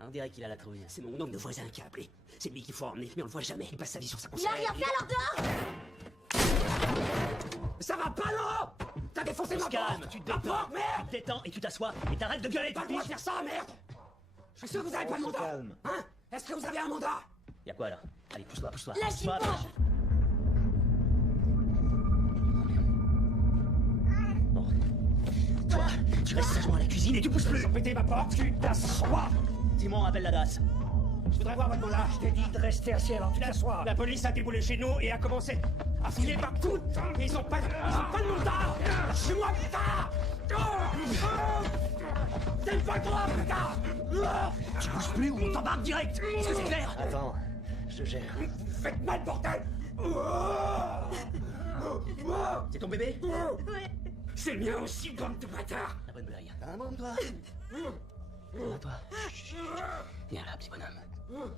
On dirait qu'il a la trouille. C'est mon homme de voisin qui a appelé. C'est lui qu'il faut emmener, mais on le voit jamais. Il passe sa vie sur sa Il a console. rien fait alors dehors. Ça va pas, non? T'as défoncé ma porte. Calme, tu te Ma détends, porte, merde. tu te détends et tu t'assois et t'arrêtes de gueuler, Pas tu le droit de piges. faire ça, merde. Je suis sûr que vous avez pas de se mandat. calme. Hein? Est-ce que vous avez un mandat? Y'a quoi là? Allez, pousse-toi, pousse-toi. Lâchez-moi. Pousse-toi, Bon. Toi, tu restes sagement à la cuisine et tu pousses plus. Ils ont pété ma porte, tu t'assois. Simon, appelle la DAS. Je voudrais voir votre mandat. Je t'ai dit de rester assis avant que tu t'assois. La police a déboulé chez nous et a commencé à fouiller partout. Et ils ont pas de mandat. Chez moi, putain. C'est pas toi, putain. Tu bouges plus ou on t'embarque direct. Est-ce que c'est clair? Attends, je gère. Vous faites mal, bordel. C'est ton bébé? C'est le mien aussi, bande de bâtards. La bonne blague. Un moment, toi. À toi. Viens là, petit bonhomme.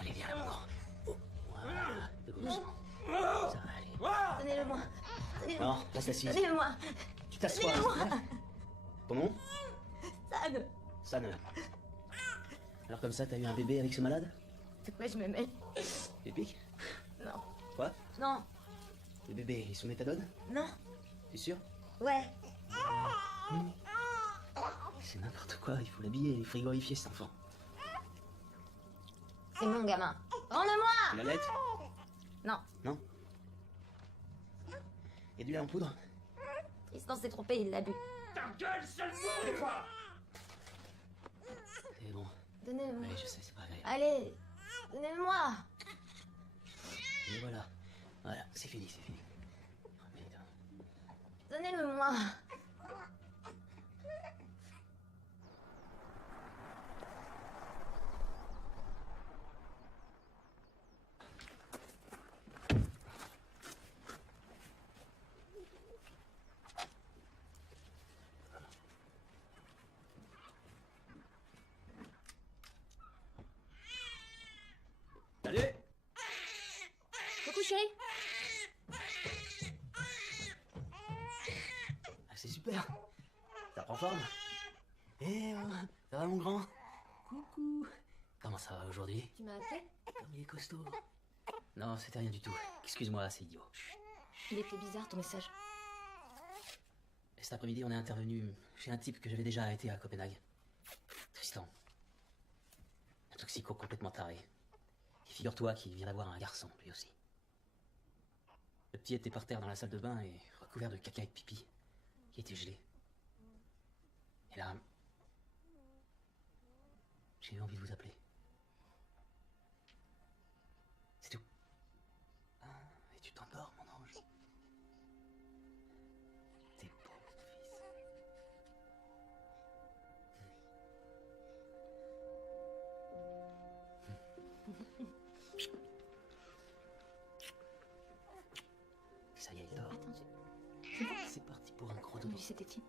Allez, viens là, mon grand. Voilà, doucement. Ça va aller. Donnez-le-moi. Non, reste assise. Donnez-le-moi. Tu t'assois. Donnez-le-moi. Ton nom? San. San. Alors comme ça, t'as eu un bébé avec ce malade? De quoi je me mêle? Tu piques? Non. Quoi? Non. Le bébé, il est sous méthadone? Non. T'es sûr? Ouais. C'est n'importe quoi, il faut l'habiller et frigorifier cet enfant. C'est mon gamin. Rends-le-moi. La lettre? Non. Non? Et du lait en poudre? Tristan s'est trompé, il l'a bu. Ta gueule, seul mot, des fois. C'est bon. Donnez-le-moi. Oui, je sais, c'est pas agréable. Allez. Donnez-le-moi. Et voilà. Voilà, c'est fini, c'est fini. Oh, putain. Donnez-le-moi. Salut! Coucou chérie. Ah, c'est super! Ça prend forme? Eh, ça va mon grand? Coucou! Comment ça va aujourd'hui? Tu m'as appelé? Comme il est costaud. Non, c'était rien du tout. Excuse-moi, c'est idiot. Il était bizarre ton message. Et cet après-midi, on est intervenu chez un type que j'avais déjà arrêté à Copenhague. Tristan. Un toxico complètement taré. Et figure-toi qu'il vient d'avoir un garçon, lui aussi. Le petit était par terre dans la salle de bain et recouvert de caca et de pipi. Il était gelé. Et là... j'ai eu envie de vous appeler. C'est tout. Ah, et tu t'endors, mon ange. T'es beau, mon fils. Ça y est, il dort. Attends, C'est parti pour un gros j'ai dodo. entendu cette tétine.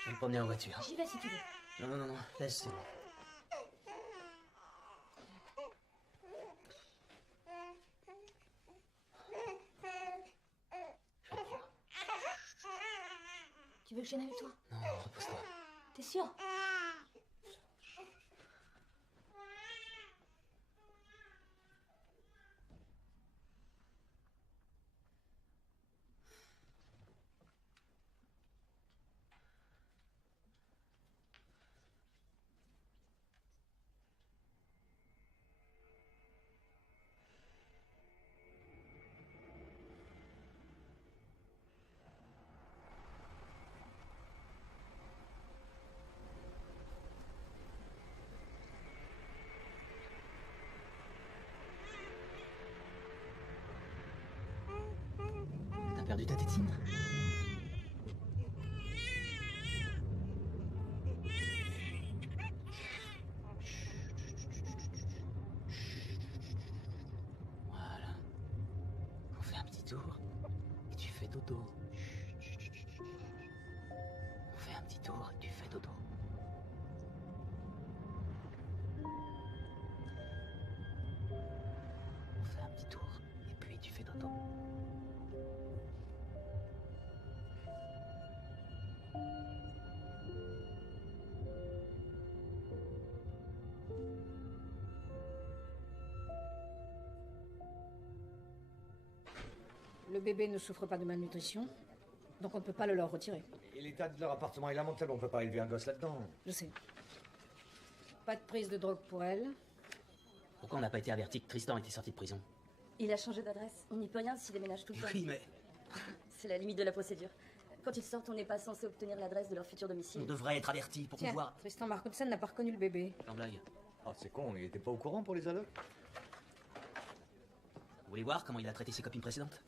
Je vais me promener en voiture. J'y vais si tu veux. Non, laisse, c'est bon. Tu veux que je vienne avec toi? Non, repose-toi. T'es sûr? T'as perdu ta tétine? Voilà. On fait un petit tour et tu fais dodo. On fait un petit tour et tu fais dodo. Le bébé ne souffre pas de malnutrition, donc on ne peut pas le leur retirer. Et l'état de leur appartement est lamentable, on peut pas élever un gosse là-dedans. Je sais. Pas de prise de drogue pour elle. Pourquoi on n'a pas été averti que Tristan était sorti de prison? Il a changé d'adresse. On n'y peut rien s'il déménage tout le temps. Oui, mais C'est la limite de la procédure. Quand ils sortent, on n'est pas censé obtenir l'adresse de leur futur on domicile. devrait être averti pour Tiens, pouvoir... Tristan Markudsen n'a pas reconnu le bébé. Sans blague. Ah, c'est con, il était pas au courant pour les allocs. Vous voulez voir comment il a traité ses copines précédentes?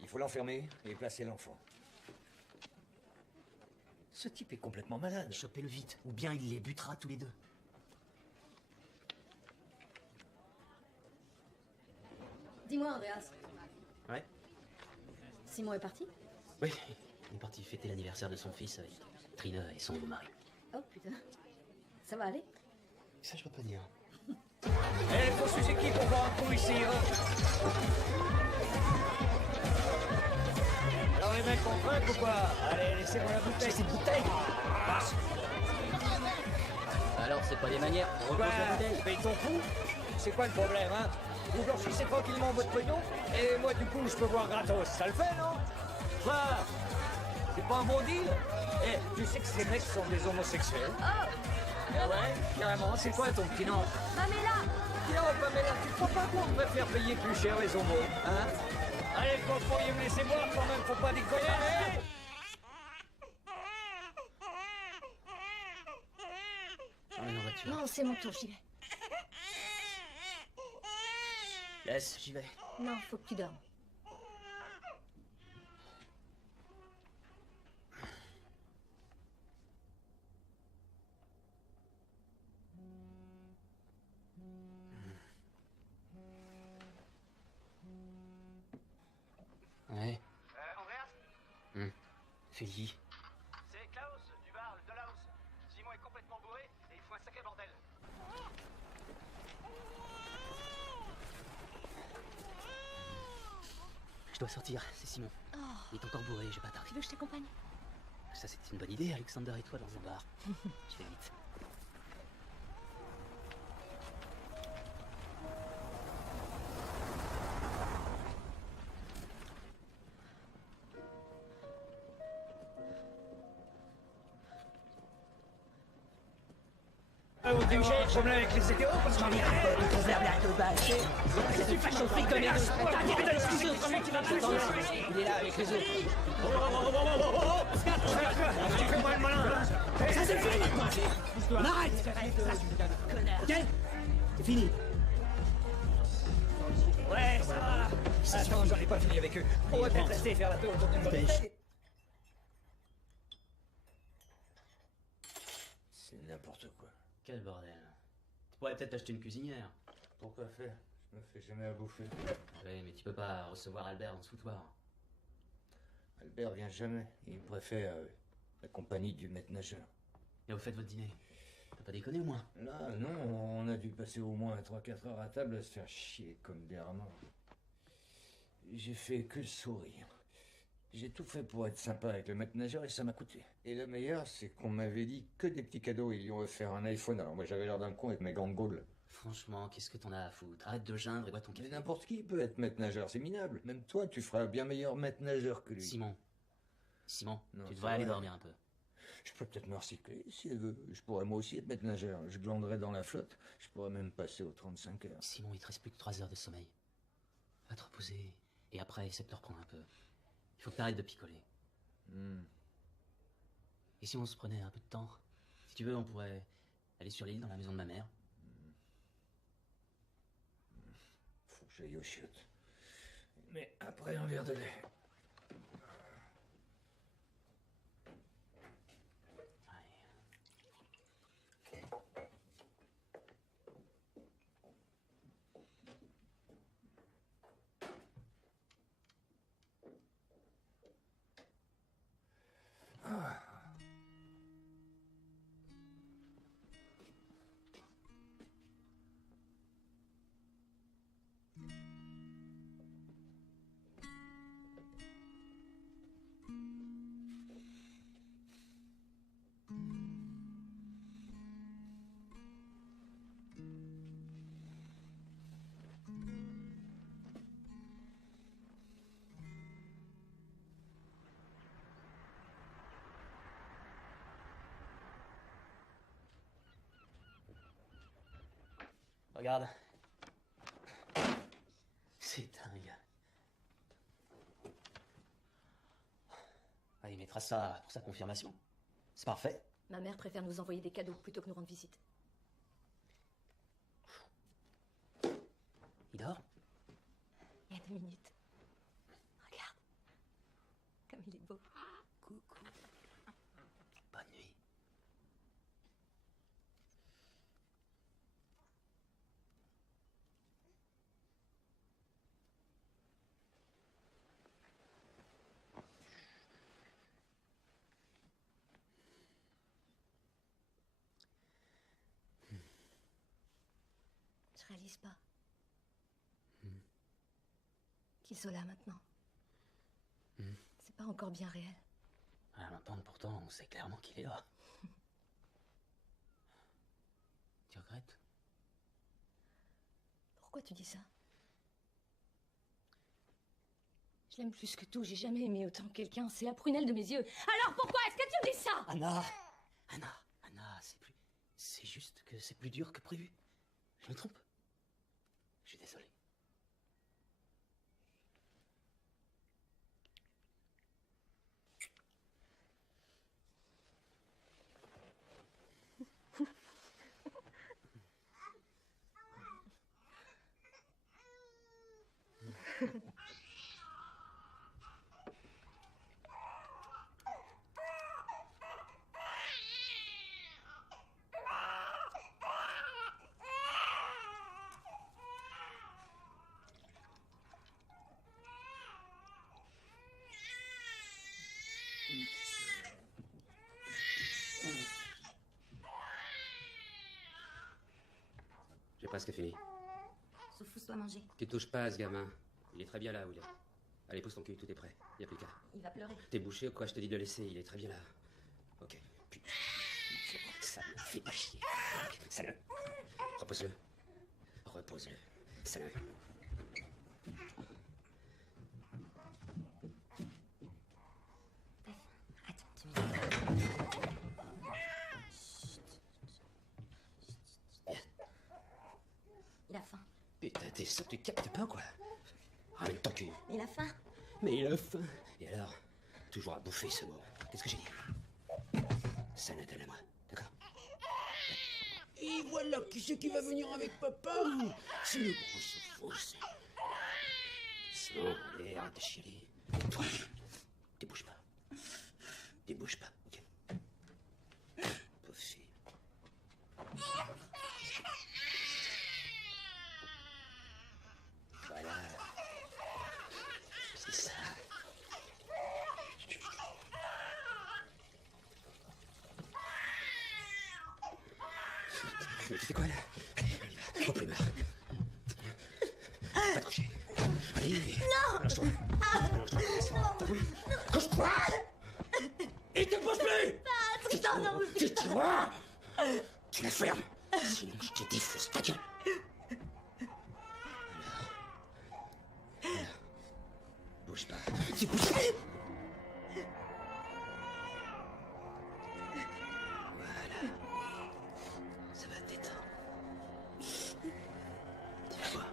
Il faut l'enfermer et placer l'enfant. Ce type est complètement malade. Chopez-le vite, ou bien il les butera tous les deux. Dis-moi, Andreas, Ouais? Simon est parti? Oui, il est parti fêter l'anniversaire de son fils avec Trina et son nouveau mari. Oh putain. Ça va aller? Ça, je peux pas dire. Eh, faut sous équipe pour voir un coup ici, hein. Alors les mecs, on craque ou quoi? Allez, laissez-moi la bouteille. C'est une bouteille. Passe. Alors, c'est pas des manières pour Quoi? reprendre la bouteille? Paye ton coup? C'est quoi le problème, hein? Vous blanchissez tranquillement votre pognon, et moi, du coup, je peux boire gratos. Ça le fait, non? Quoi? C'est pas un bon deal? Eh, tu sais que ces mecs sont des homosexuels? Ah ouais, carrément. C'est quoi ton petit nom? Pamela! Non, Pamela, tu crois pas qu'on préfère payer plus cher les homos, hein? Allez, vous pourriez me laisser boire quand même, faut pas déconner, hein? J'emmène en voiture. Non, c'est mon tour, j'y vais. Laisse, j'y vais. Non, faut que tu dormes. Ouais. Andreas, Feli. c'est Klaus du bar de Laos. Simon est complètement bourré et il faut un sacré bordel. Je dois sortir, c'est Simon. Il est encore bourré, j'ai pas tardé. Tu veux que je t'accompagne? Ça, c'était une bonne idée, Alexander et toi dans un bar. Je vais vite. Vous avez un problème avec les hétéros parce qu'on y a Ton verbe là de bâcher. Si tu fâches au fric, donnez-le. T'as intérêt de l'excuser, autrement tu vas pas attendre. Il est là avec les autres. Tu fais moi le malin. Ça c'est fini maintenant. On arrête. Ok? C'est fini. Ouais, ça va. Attends, j'en ai pas fini avec eux. On va peut-être rester et faire la tour autour d'une bonne bouteille. C'est n'importe quoi. Quel bordel. Tu pourrais peut-être acheter une cuisinière. Pourquoi faire? Je me fais jamais à bouffer. Oui, mais tu peux pas recevoir Albert en sous-toit. Albert vient jamais. Il préfère la compagnie du maître nageur. Et vous faites votre dîner. T'as pas déconné au moins? Là, non, on a dû passer au moins 3-4 heures à table à se faire chier comme des rameaux. J'ai fait que le sourire. J'ai tout fait pour être sympa avec le maître nageur et ça m'a coûté. Et le meilleur, c'est qu'on m'avait dit que des petits cadeaux. Ils lui ont offert un iPhone. Alors moi, j'avais l'air d'un con avec mes gants de Gaulle. Franchement, qu'est-ce que t'en as à foutre? Arrête de geindre et bois ton Mais café. n'importe qui peut être maître nageur, c'est minable. Même toi, tu feras un bien meilleur maître nageur que lui. Simon, Non, tu c'est devrais aller vrai. dormir un peu. Je peux peut-être me recycler si elle veut. Je pourrais moi aussi être maître nageur. Je glanderais dans la flotte. Je pourrais même passer aux 35 heures. Simon, il te reste plus que 3 heures de sommeil. Va te reposer. Et après, essaie de te reprendre un peu. Il faut que t'arrêtes de picoler. Et si on se prenait un peu de temps? Si tu veux, on pourrait aller sur l'île dans la maison de ma mère. Faut que j'aille aux chiottes. Mais après un verre de lait. regarde. C'est dingue. Ah, il mettra ça pour sa confirmation. C'est parfait. Ma mère préfère nous envoyer des cadeaux plutôt que nous rendre visite. Il dort? Il y a 2 minutes. Regarde. Comme il est beau. Coucou. Bonne nuit. Je réalise pas. Qu'ils soient là maintenant. C'est pas encore bien réel. À l'entendre pourtant, on sait clairement qu'il est là. Tu regrettes? Pourquoi tu dis ça? Je l'aime plus que tout. J'ai jamais aimé autant quelqu'un. C'est la prunelle de mes yeux. Alors pourquoi est-ce que tu me dis ça? Anna! Anna, c'est juste que c'est plus dur que prévu. Je me trompe. Je suis désolé. J'ai presque fini. Sophous doit manger. Tu touches pas à ce gamin. Il est très bien là où il est. Allez, pousse ton cul, tout est prêt. Y a plus qu'à. Il va pleurer. T'es bouché ou quoi? Je te dis de le laisser, il est très bien là. Ok. Putain. Ça me fait pas chier. Ça le. Repose-le. Repose-le. Ça le. Attends, tu me Il a faim. Putain, t'es ça, tu captes pas quoi? Ramène ton cul. Il a faim. Mais il a faim. Et alors? Toujours à bouffer ce mot. Qu'est-ce que j'ai dit? Ça n'attend à moi, d'accord? Et voilà, qui c'est qui va venir avec papa? C'est le gros Sophos. Bon, allez, arrête de chialer. Toi, tu bouges pas. Tu bouges pas, ok? Pauvre fille. Voilà. C'est ça. Mais tu fais quoi là? Au plus bas. Pas toucher. Allez. Non. Allonge-toi. Couche-toi. Et te pose plus. Putain, non, Tais-toi. Tu la fermes. Sinon je te défonce ta gueule. Alors. Bouge pas. Tu bouges pas. Voilà. Ça va te détendre. Tu vas voir.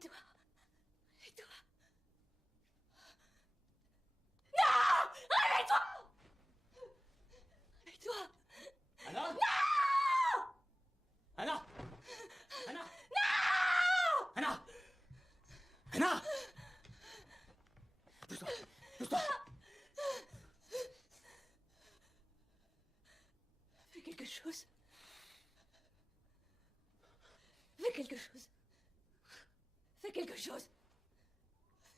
Réveille-toi. Réveille-toi. Non! Réveille-toi! Réveille-toi. Anna? Non! Anna! Anna! Non! Anna! Anna! Pousse-toi! Pousse-toi! Fais quelque chose. Fais quelque chose. Fais quelque chose.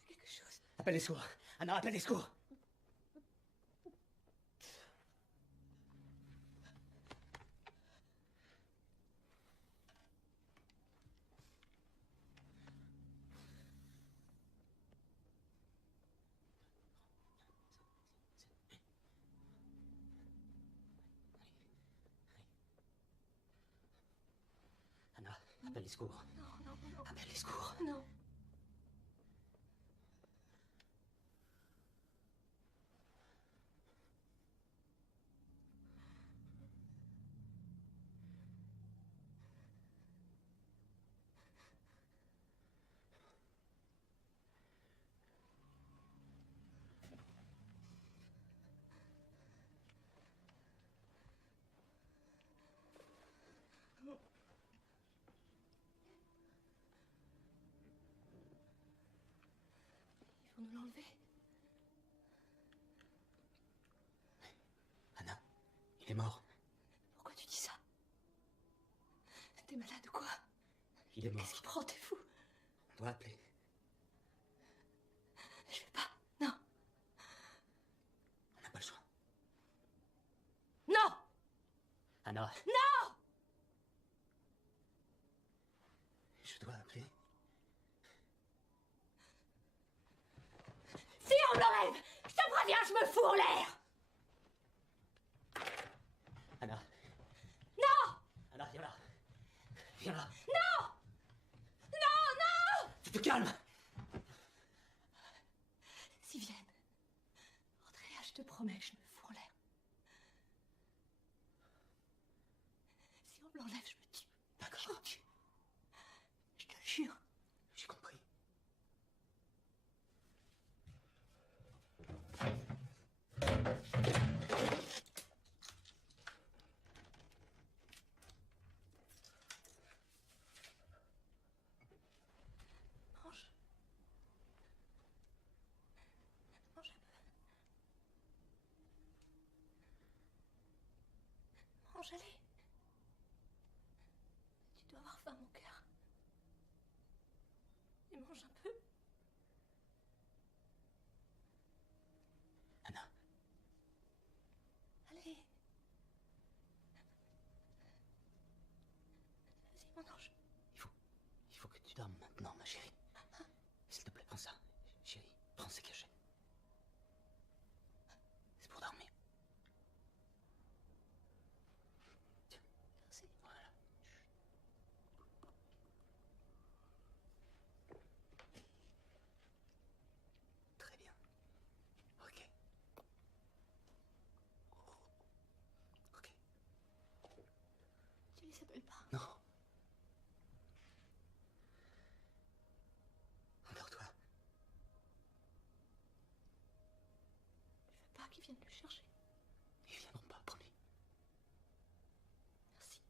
Fais quelque chose. Appelle les secours! Anna, appelle les secours! Anna, appelle les secours. Non, non, non. Appelle les secours. Non. Ils vont nous l'enlever. Anna, il est mort. Pourquoi tu dis ça? T'es malade ou quoi? Il est mort. Qu'est-ce qui prend? T'es fou? On doit appeler. Je vais pas. Non. On n'a pas le choix. Non! Anna, Non! je dois appeler. Si on me l'enlève, je te préviens, je me fous en l'air! Anna, Non! Anna, viens là. Viens là. Non! Non, non! Tu te calmes. S'ils viennent, Andrea, je te promets, je me fous en l'air. Si on me l'enlève, je me tue. D'accord. Je me tue. Je te jure. J'ai compris. Mange. Mange un peu. Mange, allez. Tu dois avoir faim, mon cœur. Et mange un peu. Anna, Allez. Vas-y, mon ange. il faut que tu dormes maintenant, ma chérie. S'il te plaît, prends ça. Chérie, prends ces cachets. C'est pour dormir. Tiens, Merci. voilà. Très bien. Ok. Ok. Tu les appelles pas. Non. Endors-toi. Je veux pas qu'ils viennent le chercher. Ils viendront pas, promis. Merci.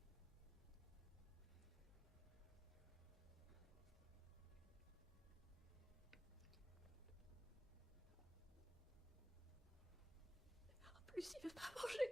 En plus, il veut pas manger.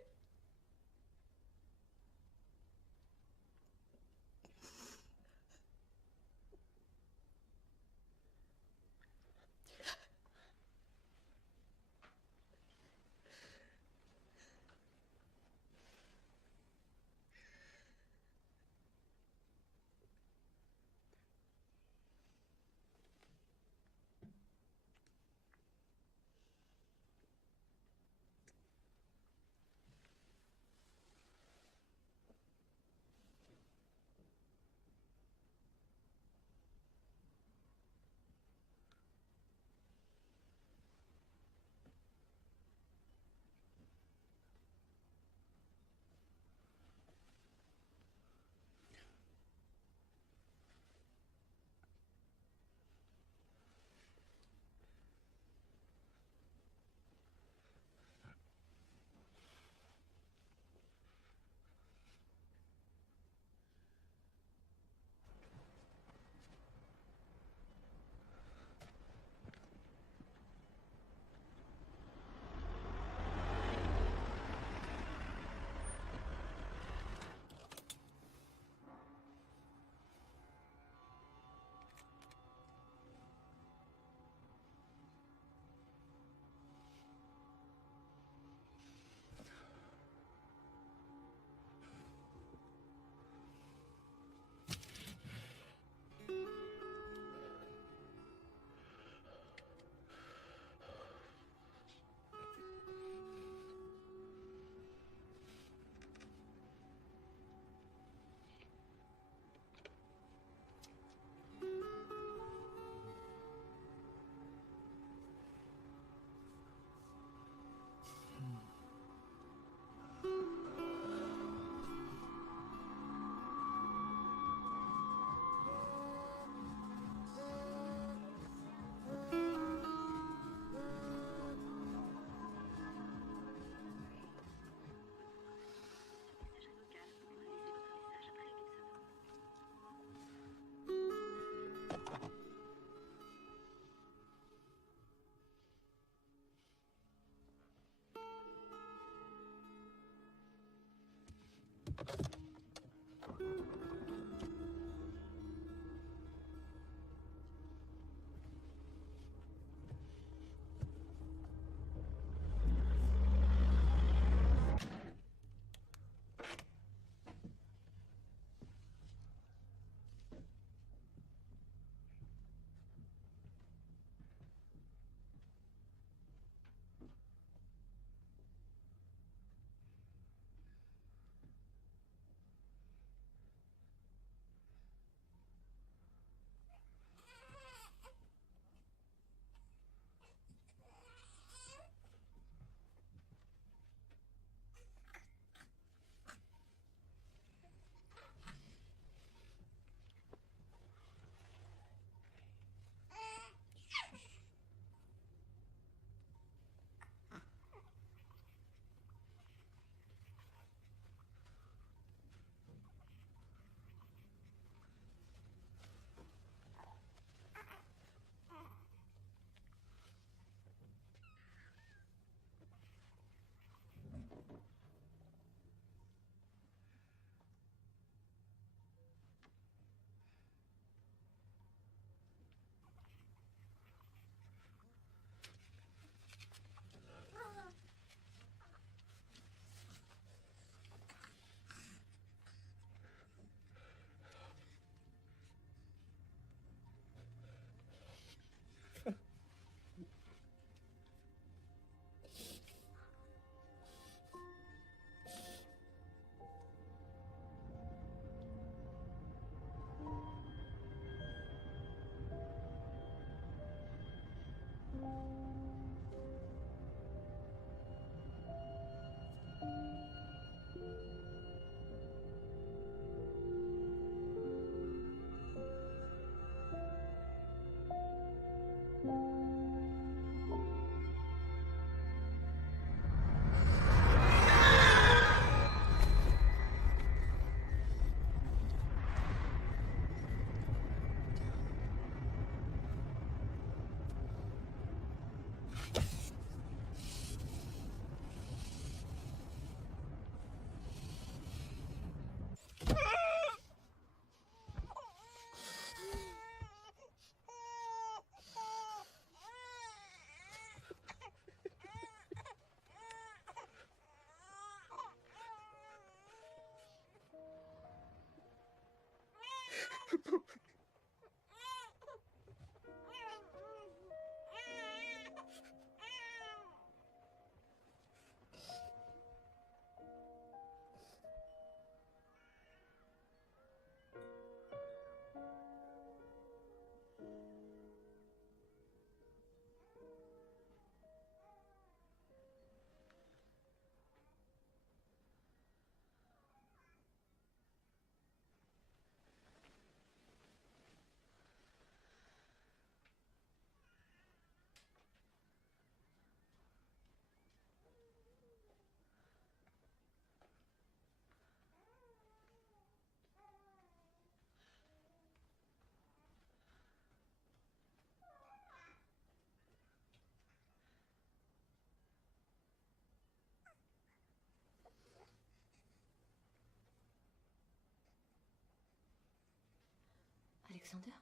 Alexander?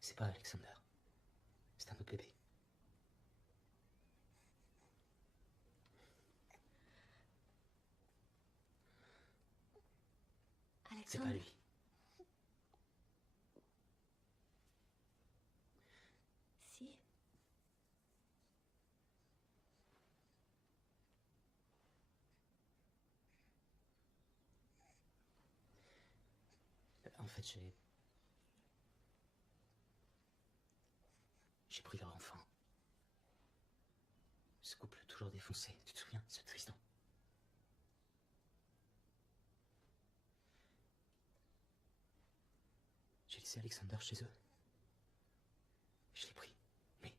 C'est pas Alexander. C'est un autre bébé. C'est pas Alexander? lui. Si. En fait, j'ai pris leur enfant. Ce couple toujours défoncé. Tu te souviens, ce Tristan? J'ai laissé Alexander chez eux. Je l'ai pris. Mais...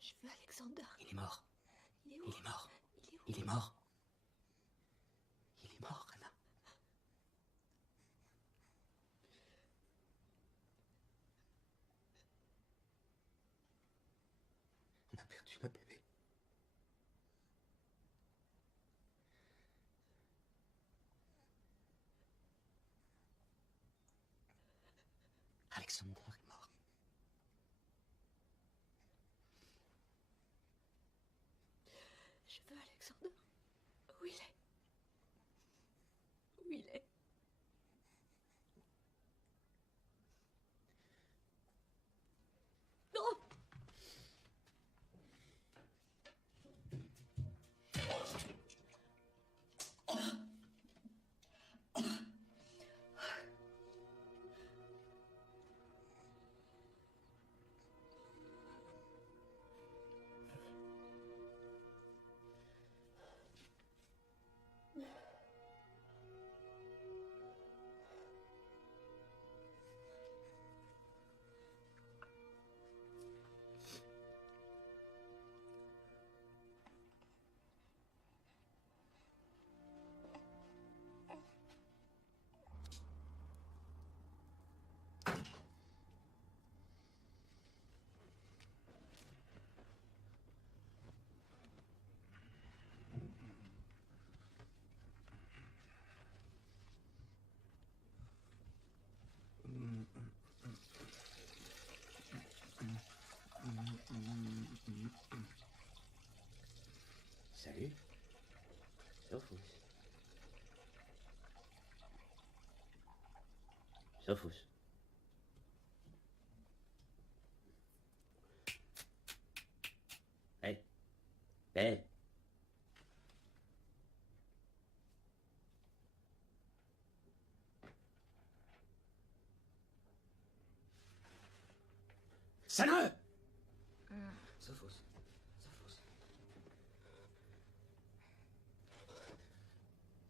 Je veux Alexander. Il est mort. Il est où? Il est mort. Il est où? Il est mort. Il est mort, Anna. On a perdu notre bébé. Alexander est mort. Je veux Alexander. Où il est? Où il est? Non! Salut. Sophus. Sophus. Hey. Hey. Sana! Sophus. Sophus.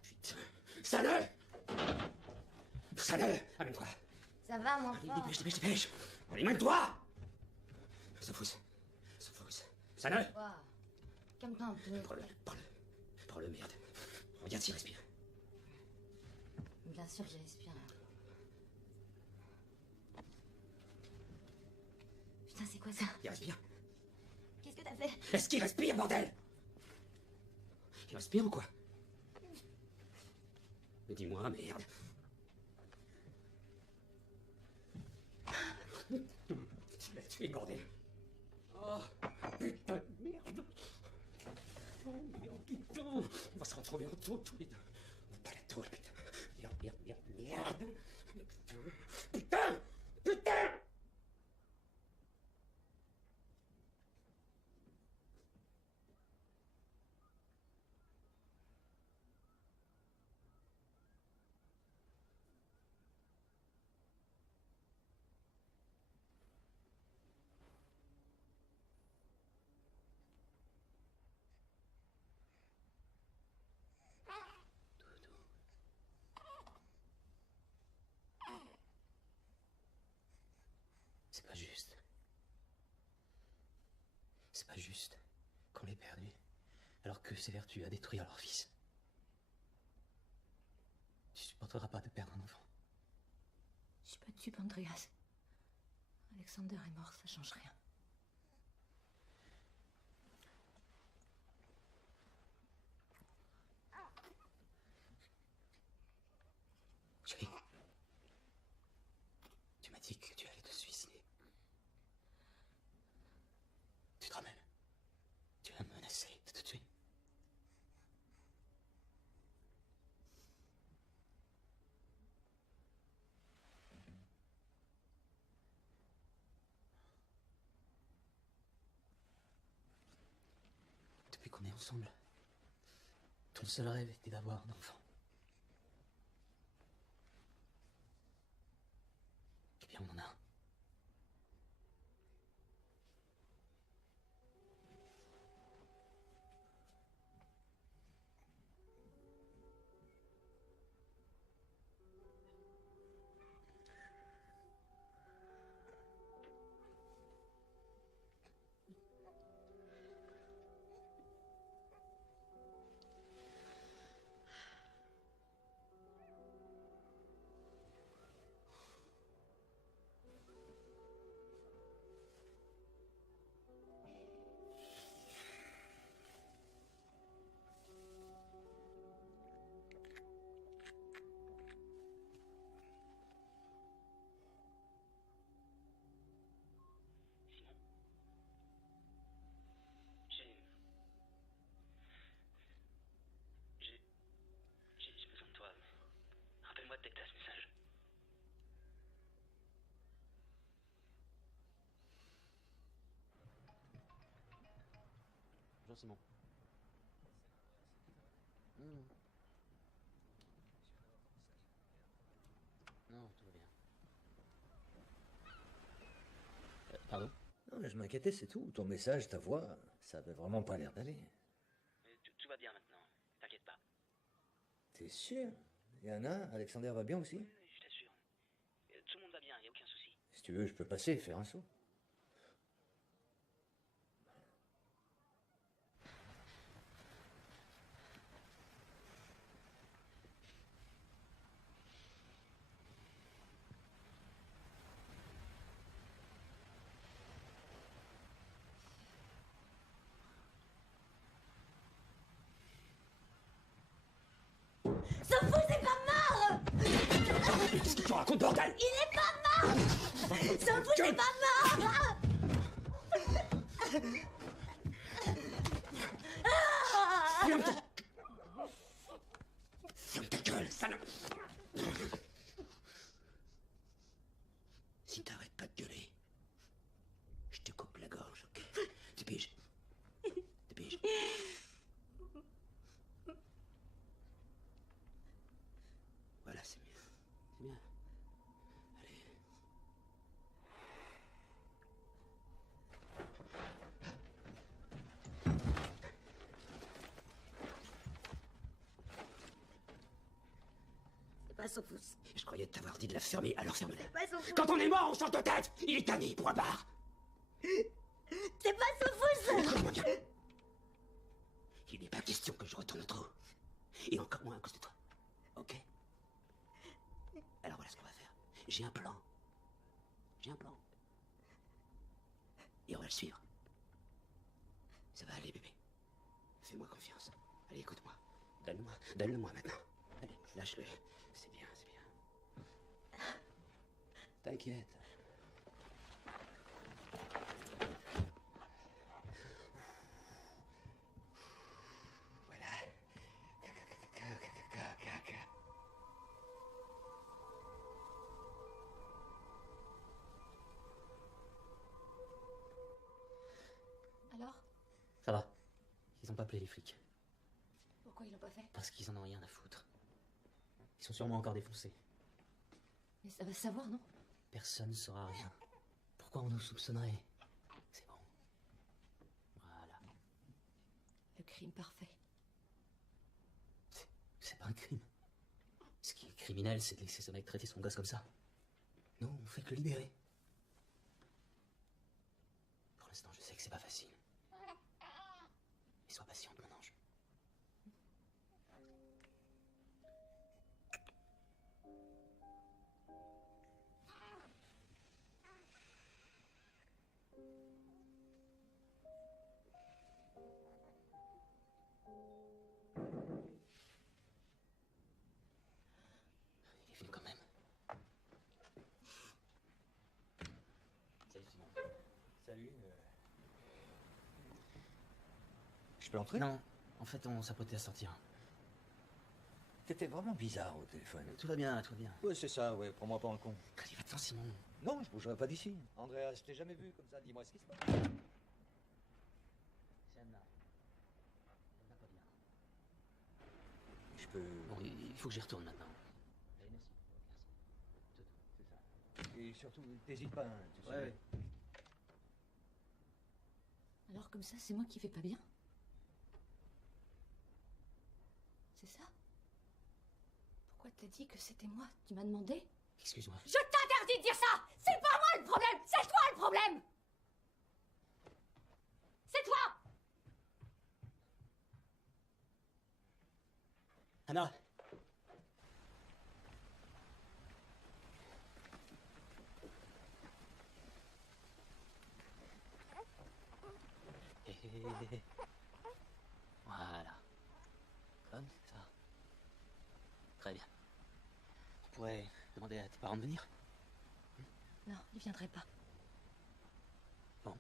Putain. Sana! Sana! Amène-toi. Ça va, mon Allez, fort? dépêche, dépêche, dépêche. Allez, amène-toi! Sophus. Sophus. Sana! Quoi? Calme-toi un peu. Prends-le, merde. Regarde s'il respire. Bien sûr, j'y respire. Putain, c'est quoi ça? Il respire. Qu'est-ce que t'as fait? Est-ce qu'il respire, bordel? Il respire ou quoi? Mais dis-moi, merde. Tu l'as tué, bordel. trop bien, tous les deux. Pas la tour, putain. Merde. Putain. C'est pas juste. C'est pas juste qu'on l'ait perdu, alors que ses vertus a détruit leur fils. Tu supporteras pas de perdre un enfant. Je suis pas dupe, Andreas. Alexander est mort, ça change rien. Chérie, tu m'as dit que tu allais te suicider. Tu te rappelles? Tu as menacé de te tuer. Depuis qu'on est ensemble, ton seul rêve était d'avoir un enfant. Eh bien, on en a un. J'ai besoin de toi. Rappelle-moi dès que t'as ce message. Bonjour Simon. Non, tout va bien. Pardon? Non, mais je m'inquiétais, c'est tout. Ton message, ta voix, ça avait vraiment pas l'air d'aller. Tout va bien maintenant, t'inquiète pas. T'es sûr? Et Anna, Alexander va bien aussi? Oui, je t'assure. Tout le monde va bien, y a aucun souci. Si tu veux, je peux passer, faire un saut. Sophou, c'est pas mort! Qu'est-ce que tu racontes, bordel? Il est pas mort! Sophou, c'est pas mort! Ferme ta gueule, salope! Si t'arrêtes pas de gueuler, je te coupe la gorge, ok? Tu piges? Tu piges? Voilà, c'est mieux. C'est bien. Allez. C'est pas Sophou. Je croyais t'avoir dit de la fermer, alors ferme-la. C'est pas Sophou. Quand on est mort, on change de tête! Il est tanné, point barre! C'est pas Sophou. Écoute-moi bien. Il n'est pas question que je retourne trop. Et encore moins à cause de toi. Ok? Alors voilà ce qu'on va faire. J'ai un plan. J'ai un plan. Et on va le suivre. Ça va aller, bébé. Fais-moi confiance. Allez, écoute-moi. Donne-le-moi maintenant. Allez, lâche-le. C'est bien, c'est bien. T'inquiète. Voilà. appelé les flics. Pourquoi ils l'ont pas fait? Parce qu'ils en ont rien à foutre. Ils sont sûrement encore défoncés. Mais ça va se savoir, non? Personne ne saura rien. Pourquoi on nous soupçonnerait? C'est bon. Voilà. Le crime parfait. C'est pas un crime. Ce qui est criminel, c'est de laisser ce mec traiter son gosse comme ça. Nous, on fait que le libérer. Pour l'instant, je sais que c'est pas facile. Mais sois patiente, mon ange. Il est venu quand même. Salut Simon. Salut. Je peux entrer? Non, en fait, on s'apprêtait à sortir. T'étais vraiment bizarre au téléphone. Tout va bien, tout va bien. Ouais, c'est ça, ouais, prends-moi pas en con. Allez, va-t'en, Simon. Non, je bougerai pas d'ici. Andrea, je t'ai jamais vu comme ça, dis-moi ce qui se passe. C'est Anna. Elle va pas bien. Je peux... Bon, il faut que j'y retourne maintenant. Allez, merci. C'est ça. Et surtout, t'hésites pas, hein, tu sais. Ouais. Alors comme ça, c'est moi qui vais pas bien? C'est ça? Pourquoi t'as dit que c'était moi? Tu m'as demandé? Excuse-moi. Je t'interdis de dire ça! C'est pas moi le problème! C'est toi le problème! C'est toi! Anna! Voilà. Comme ça. Très bien. On pourrait demander à tes parents de venir? Non, il viendrait pas. Bon.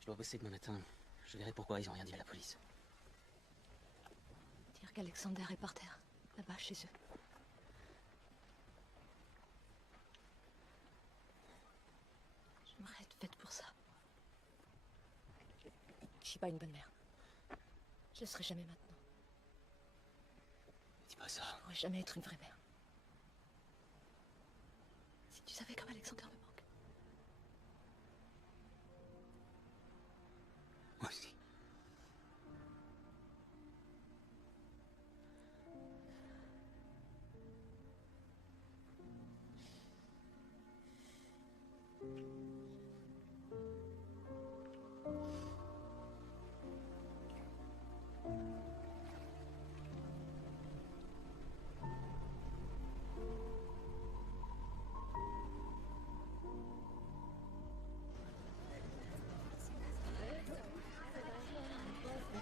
Je dois bosser demain matin. Je verrai pourquoi ils ont rien dit à la police. Dire qu'Alexander est par terre, là-bas, chez eux. J'aimerais être faite pour ça. Je suis pas une bonne mère. Je le serai jamais maintenant. Dis pas ça. Je pourrai jamais être une vraie mère. Si tu savais comme Alexander me manque. Moi aussi.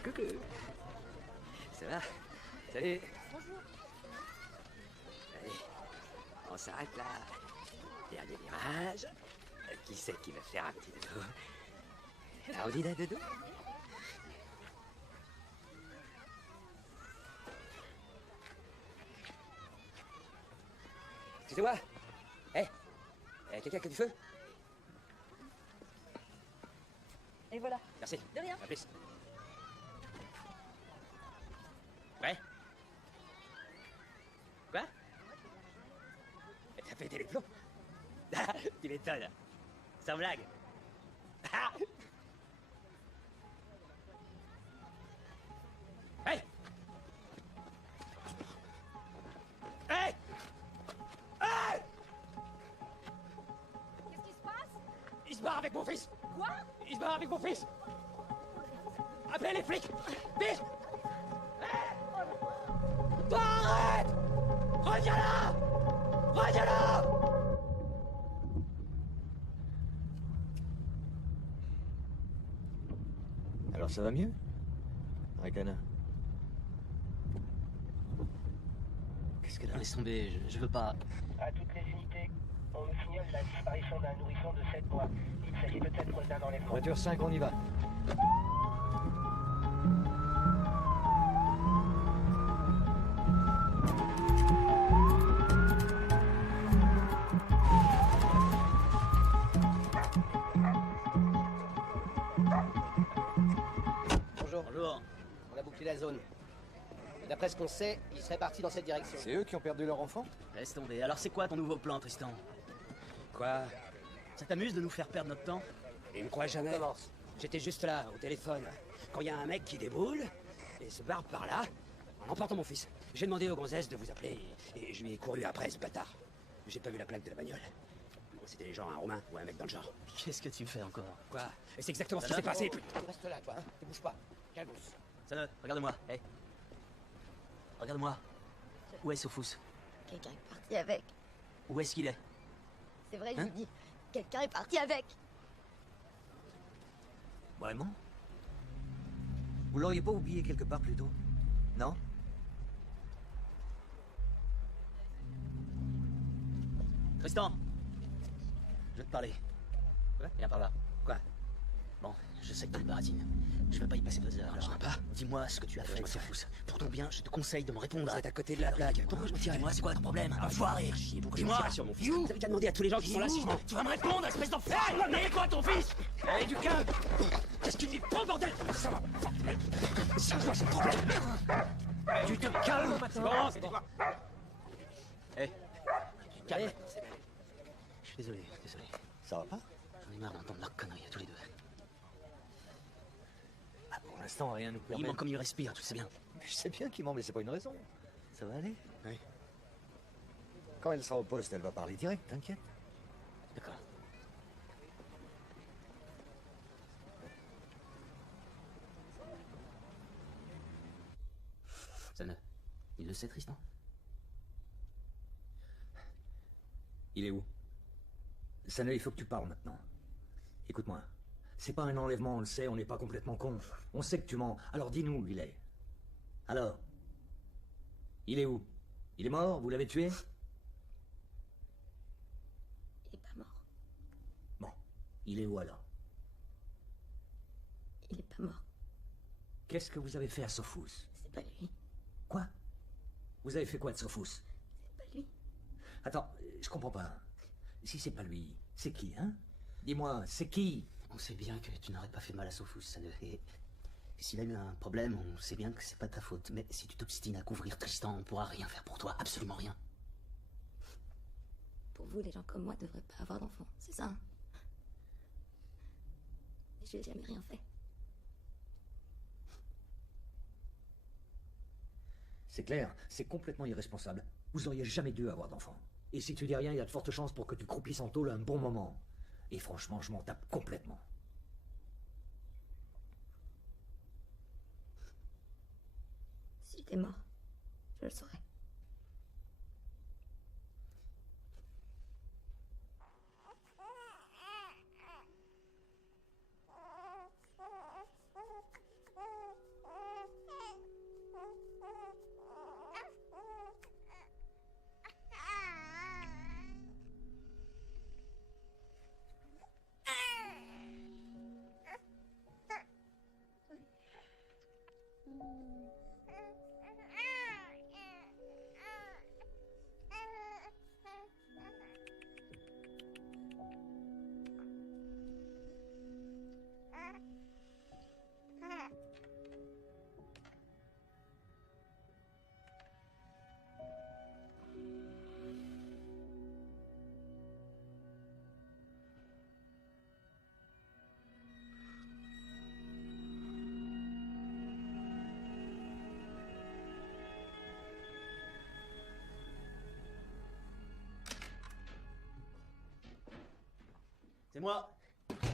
Coucou. Ça va? Salut. Bonjour. Allez, on s'arrête là. Dernier virage. Qui c'est qui va faire un petit dodo? T'as envie d'un dodo? Excusez-moi. Quelqu'un qui a du feu? Et voilà. Merci. De rien. À plus. Ouais. Quoi? T'as pété les plombs? Ah, tu m'étonnes. Sans blague. Ah. Hey! Hey! Hey! Qu'est-ce qui se passe? Il se barre avec mon fils! Quoi? Il se barre avec mon fils! Appelez les flics! Vite! Toi, arrête! Reviens là! Reviens là! Alors ça va mieux? Arikana? Qu'est-ce qu'elle a? Laisse tomber, je veux pas. À toutes les unités, on nous signale la disparition d'un nourrisson de 7 mois. Il s'agit peut-être d'un enlèvement. Voiture 5, on y va. boucler la zone. Et d'après ce qu'on sait, ils seraient partis dans cette direction. C'est eux qui ont perdu leur enfant? Laisse tomber. Alors c'est quoi ton nouveau plan, Tristan? Quoi? Ça t'amuse de nous faire perdre notre temps? Il me croit jamais. Commence. J'étais juste là, au téléphone, quand il y a un mec qui déboule et se barre par là, en emportant mon fils. J'ai demandé aux gonzesses de vous appeler et je lui ai couru après, ce bâtard. J'ai pas vu la plaque de la bagnole. C'était genre un Roumain ou un mec dans le genre. Qu'est-ce que tu fais encore? Quoi? Et c'est exactement ce qui s'est passé, putain. Reste là, toi, hein. Ne bouge pas. Calme-toi. Sana, regarde-moi. Hey. Regarde-moi. Où est Sophus? Quelqu'un est parti avec. Où est-ce qu'il est? C'est vrai, je Hein lui dis. Quelqu'un est parti avec. Vraiment? Vous l'auriez pas oublié quelque part plus tôt? Non? Tristan! Je veux te parler. Quoi? Viens par là. Quoi? Bon, je sais que t'as le baratine. Je vais pas y passer 2 heures. Alors, pas. dis-moi ce que tu as fait avec Sophus. Pour ton bien, je te conseille de me répondre. Vous êtes à côté de la plaque. Pourquoi je me tirais? Dis-moi, c'est quoi ton problème? Enfoiré! Pourquoi je me Dis-moi! tirais sur mon fils? Vous avez déjà demandé à tous les gens qui sont là si je m'en... Tu vas me répondre, espèce d'enfoiré! Mais quoi, ton fils? Allez, du calme! Qu'est-ce que tu dis? Oh, bordel! Ça va. Ça va, c'est le problème. Tu te calmes maintenant. C'est bon. Hé! Calme. Je suis désolé. Ça va pas? J'en ai marre d'entendre leurs conneries à tous les deux. Ah, pour l'instant, rien nous Il permet... ment comme il respire, tu le sais bien. Je sais bien qu'il ment, mais c'est pas une raison. Ça va aller? Oui. Quand elle sera au poste, elle va parler direct, t'inquiète. D'accord. Sana, il le sait, Tristan? Il est où? Sana, il faut que tu parles maintenant. Écoute-moi. C'est pas un enlèvement, on le sait, on n'est pas complètement con. On sait que tu mens. Alors dis-nous où il est. Alors? Il est où? Il est mort? Vous l'avez tué? Il est pas mort. Bon. Il est où alors? Il est pas mort. Qu'est-ce que vous avez fait à Sophus? C'est pas lui. Quoi? Vous avez fait quoi de Sophus? C'est pas lui. Attends, je comprends pas. Si c'est pas lui, c'est qui, hein? Dis-moi, c'est qui? On sait bien que tu n'aurais pas fait de mal à Sophus, Sana. Et s'il a eu un problème, on sait bien que c'est pas de ta faute. Mais si tu t'obstines à couvrir Tristan, on pourra rien faire pour toi. Absolument rien. Pour vous, les gens comme moi devraient pas avoir d'enfants, c'est ça, hein? Mais je n'ai jamais rien fait. C'est clair, c'est complètement irresponsable. Vous auriez jamais dû avoir d'enfant. Et si tu dis rien, il y a de fortes chances pour que tu croupisses en tôle un bon moment. Et franchement, je m'en tape complètement. Si j'étais mort, je le saurais. C'est moi.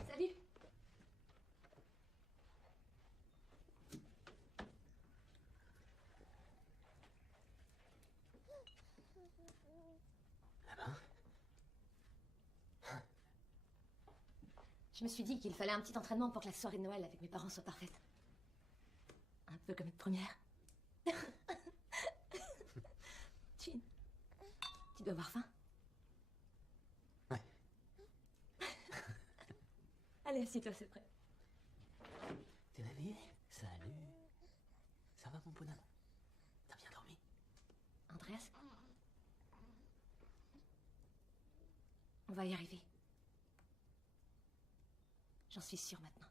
Salut. Ah ben, Je me suis dit qu'il fallait un petit entraînement pour que la soirée de Noël avec mes parents soit parfaite. Un peu comme une première. Jean, tu dois avoir faim. Ouais. Allez, assieds-toi, c'est prêt. t'es réveillé? Salut. Ça va, mon bonhomme? T'as bien dormi? Andreas, on va y arriver. J'en suis sûre maintenant.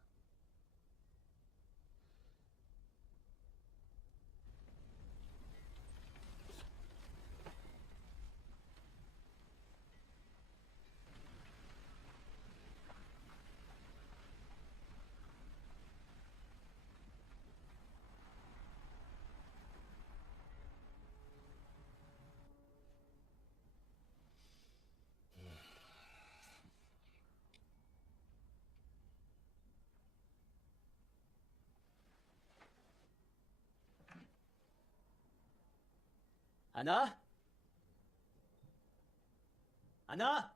Anna? Anna?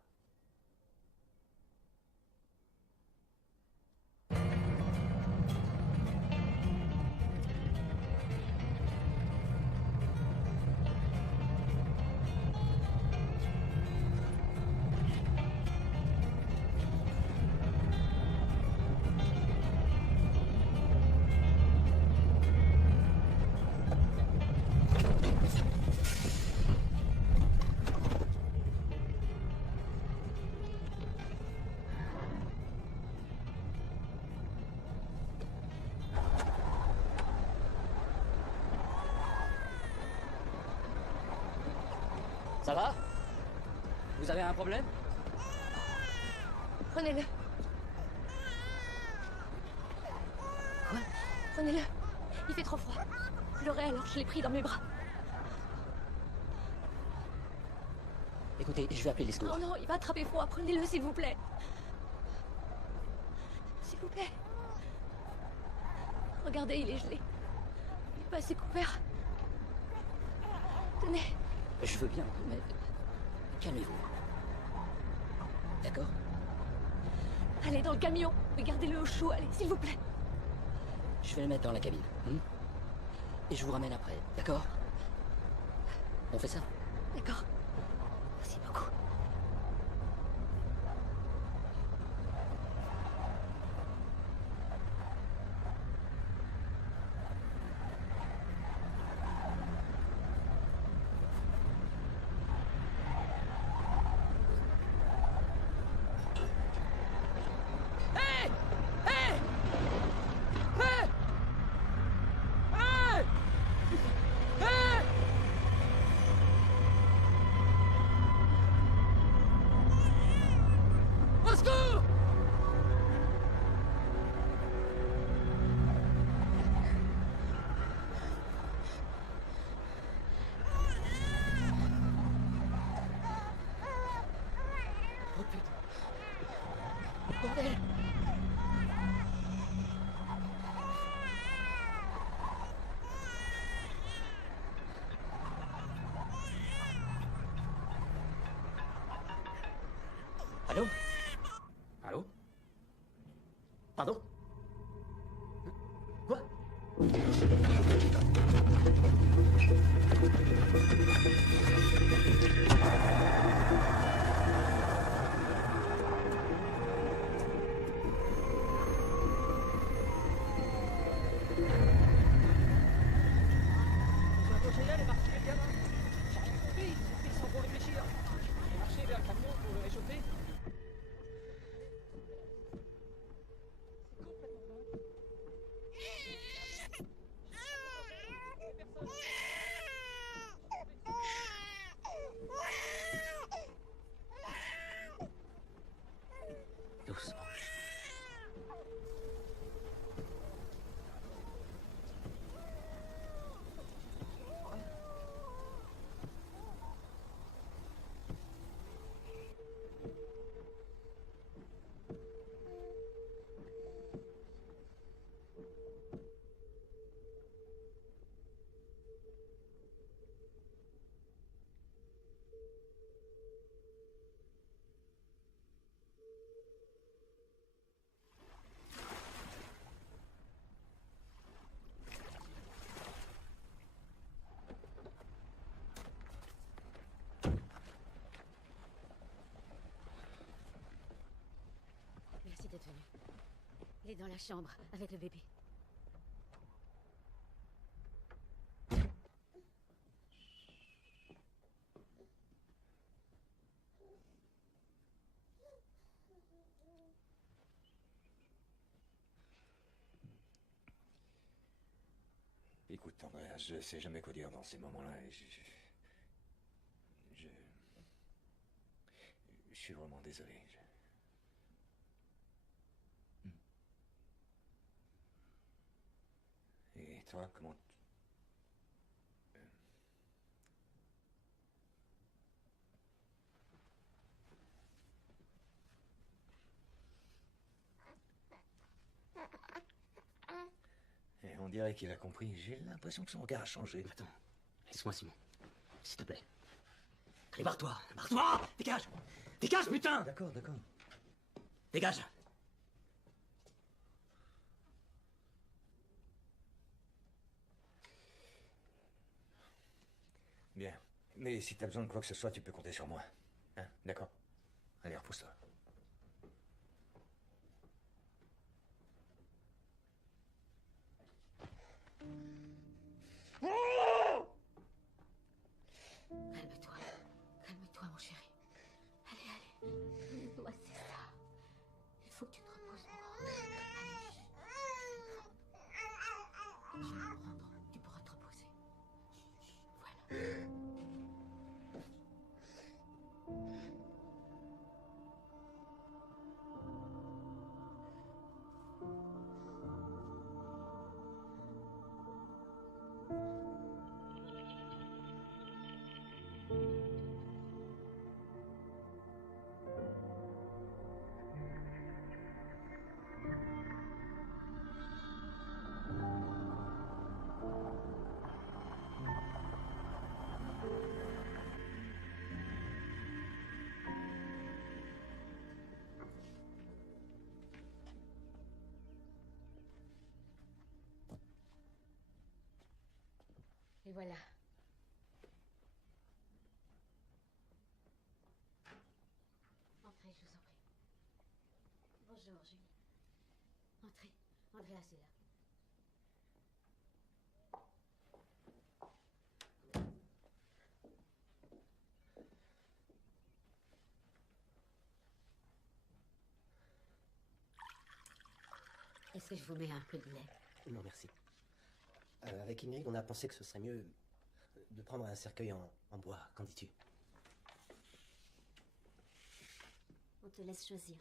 Ça va? Vous avez un problème? Prenez-le. Quoi? Prenez-le. Il fait trop froid. Pleurait alors je l'ai pris dans mes bras. Écoutez, je vais appeler les secours. Oh non, il va attraper froid. Prenez-le, s'il vous plaît. S'il vous plaît. Regardez, il est gelé. Il n'est pas assez couvert. Tenez. Je veux bien, mais... calmez-vous. D'accord? Allez, dans le camion. Mais gardez-le au chaud, allez, s'il vous plaît. Je vais le mettre dans la cabine. Et je vous ramène après, d'accord? On fait ça? D'accord. Merci beaucoup. Bordel! Allô? Allô? Pardon? Quoi? Doucement. Merci d'être venu. Il est dans la chambre, avec le bébé. Écoute, Andreas, je sais jamais quoi dire dans ces moments-là et je suis vraiment désolé. Et toi, comment... Et on dirait qu'il a compris. J'ai l'impression que son regard a changé. Attends, laisse-moi, Simon. S'il te plaît. Allez, barre-toi. Barre-toi. Dégage. Dégage, putain. D'accord, d'accord. Dégage. Bien. Mais si t'as besoin de quoi que ce soit, tu peux compter sur moi. Hein? D'accord? Allez, repousse-toi. Calme-toi. Calme-toi, mon chéri. Allez, allez. Le doigt, c'est ça. Il faut que tu te reposes, mon grand. Allez, je vais le prendre. Tu pourras te reposer. Voilà. Et voilà. Entrez, je vous en prie. Bonjour, Julie. Entrez. Andrea, c'est là. Est-ce que je vous mets un peu de lait? Non, merci. Avec Ingrid, on a pensé que ce serait mieux de prendre un cercueil en bois. Qu'en dis-tu? On te laisse choisir.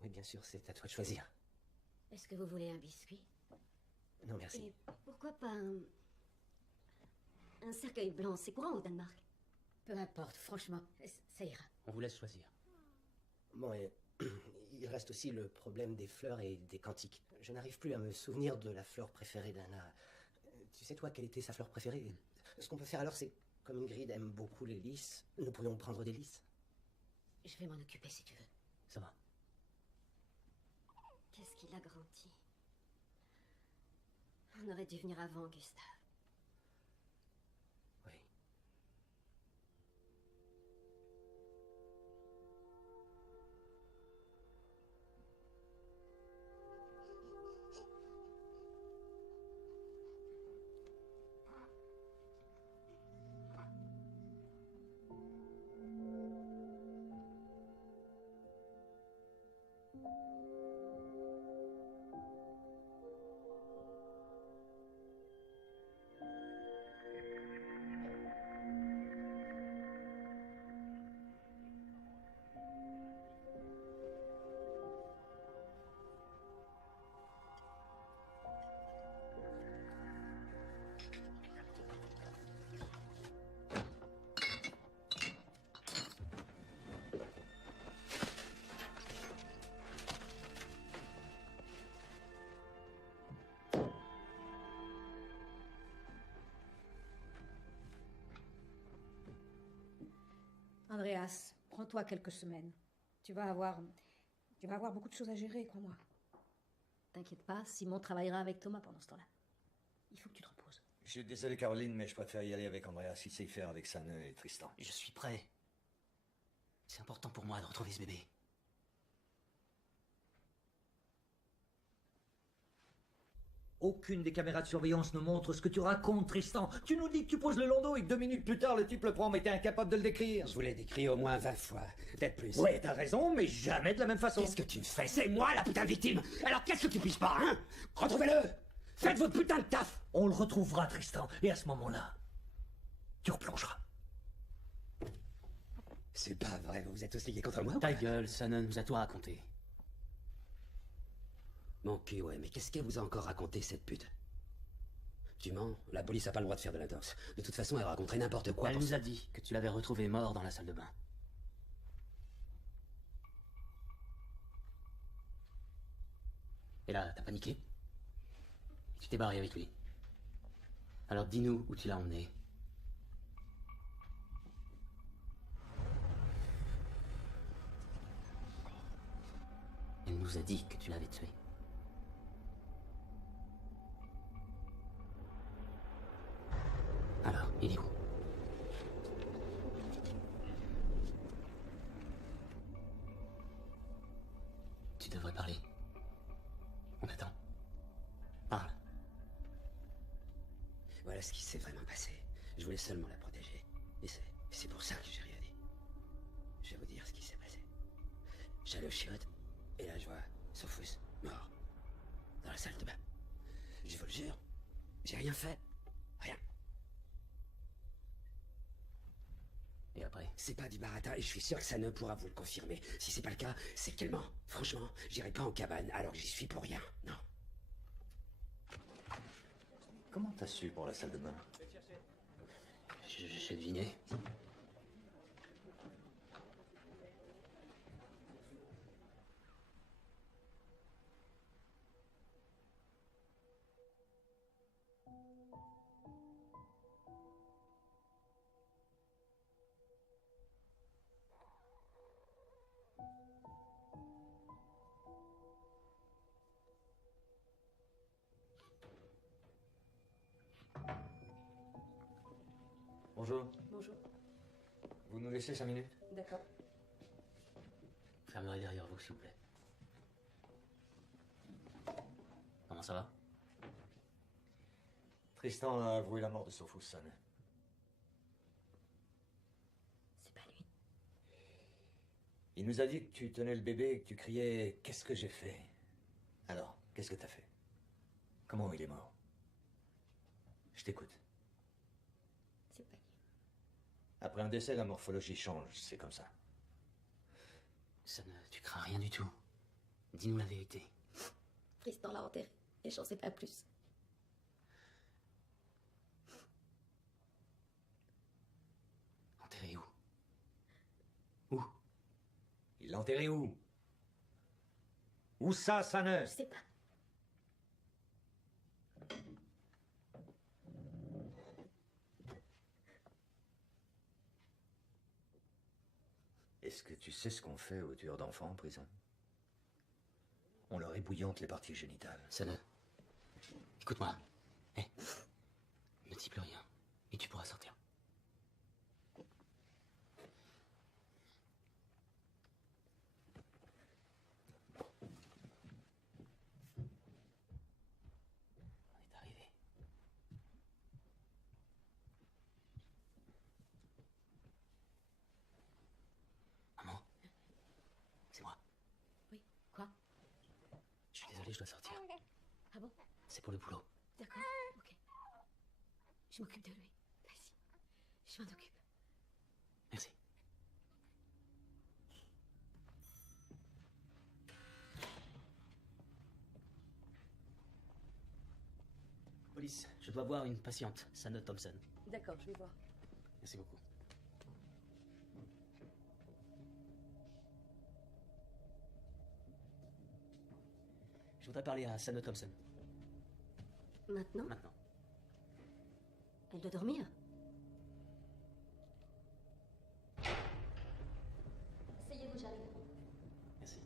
Oui, bien sûr, c'est à toi de choisir. Est-ce que vous voulez un biscuit? Non, merci. Et pourquoi pas un cercueil blanc? C'est courant au Danemark. Peu importe, franchement, ça ira. On vous laisse choisir. Bon, et il reste aussi le problème des fleurs et des cantiques. Je n'arrive plus à me souvenir de la fleur préférée d'Anna. Tu sais, toi, quelle était sa fleur préférée? Ce qu'on peut faire alors, c'est, comme Ingrid aime beaucoup les lys, nous pourrions prendre des lys. Je vais m'en occuper si tu veux. Ça va. Qu'est-ce qu'il a grandi? On aurait dû venir avant, Gustave. Oui. Andreas, prends-toi quelques semaines. Tu vas avoir beaucoup de choses à gérer, crois-moi. T'inquiète pas, Simon travaillera avec Thomas pendant ce temps-là. Il faut que tu te reposes. Je suis désolé, Caroline, mais je préfère y aller avec Andrea s'il sait y faire avec Sanne et Tristan. Je suis prêt. C'est important pour moi de retrouver ce bébé. Aucune des caméras de surveillance ne montre ce que tu racontes, Tristan. Tu nous dis que tu poses le landau et que 2 minutes plus tard, le type le prend, mais t'es incapable de le décrire. Je vous l'ai décrit au moins 20 fois, peut-être plus. Ouais, t'as raison, mais jamais de la même façon. Qu'est-ce que tu fais? C'est moi la putain de victime. Alors qu'est-ce que tu piges pas, hein? Retrouvez-le. Faites votre putain de taf. On le retrouvera, Tristan, et à ce moment-là, tu replongeras. C'est pas vrai, vous êtes aussi gay contre moi? Ta gueule, Shannon nous a tout raconté. Mon cul, ouais, mais qu'est-ce qu'elle vous a encore raconté, cette pute? Tu mens? La police a pas le droit de faire de l'intox. De toute façon, elle raconterait n'importe quoi. Elle nous a dit que tu l'avais retrouvé mort dans la salle de bain. Et là, t'as paniqué? Tu t'es barré avec lui. Alors dis-nous où tu l'as emmené. nous a dit que tu l'avais tué. Alors, il est où? Tu devrais parler. On attend. Parle. Voilà ce qui s'est vraiment passé. Je voulais seulement la protéger. Et c'est pour ça que j'ai rien dit. Je vais vous dire ce qui s'est passé. J'allais au chiottes, et là je vois Sophus, mort. Dans la salle de bain. Je vous le jure, j'ai rien fait. Rien. Et après? C'est pas du baratin, et je suis sûr que ça ne pourra vous le confirmer. Si c'est pas le cas, c'est qu'elle ment. Franchement, j'irai pas en cabane alors que j'y suis pour rien. Non. Comment t'as su pour la salle de bain? J'ai deviné. Bonjour. Bonjour. Vous nous laissez 5 minutes? D'accord. Fermerez derrière vous, s'il vous plaît. Comment ça va? Tristan a avoué la mort de Sophus, son. C'est pas lui. Il nous a dit que tu tenais le bébé et que tu criais « Qu'est-ce que j'ai fait ?» Alors, qu'est-ce que t'as fait? Comment il est mort? Je t'écoute. C'est pas lui. Après un décès, la morphologie change, c'est comme ça. Ça ne... Tu crains rien du tout. Dis-nous la vérité. Tristan l'a enterré et j'en sais pas plus. Enterré où? Où? Il l'a enterré où? Où ça, Sanne? Je sais pas. Est-ce que tu sais ce qu'on fait aux tueurs d'enfants en prison? On leur ébouillante les parties génitales. Ça ne... Écoute-moi. Hé. Ne dis plus rien. Et tu pourras sortir. On est arrivé. Maman. C'est moi. Oui, quoi? Je suis désolé, je dois sortir. Ah bon? C'est pour le boulot. D'accord, ok. Je m'occupe de lui. Vas-y. Je m'en occupe. Merci. Police, je dois voir une patiente, Sanne Thompson. D'accord, je vais voir. Merci beaucoup. Je voudrais parler à Sanne Thompson. Maintenant? Maintenant. Elle doit dormir. Asseyez-vous, j'arrive. Merci.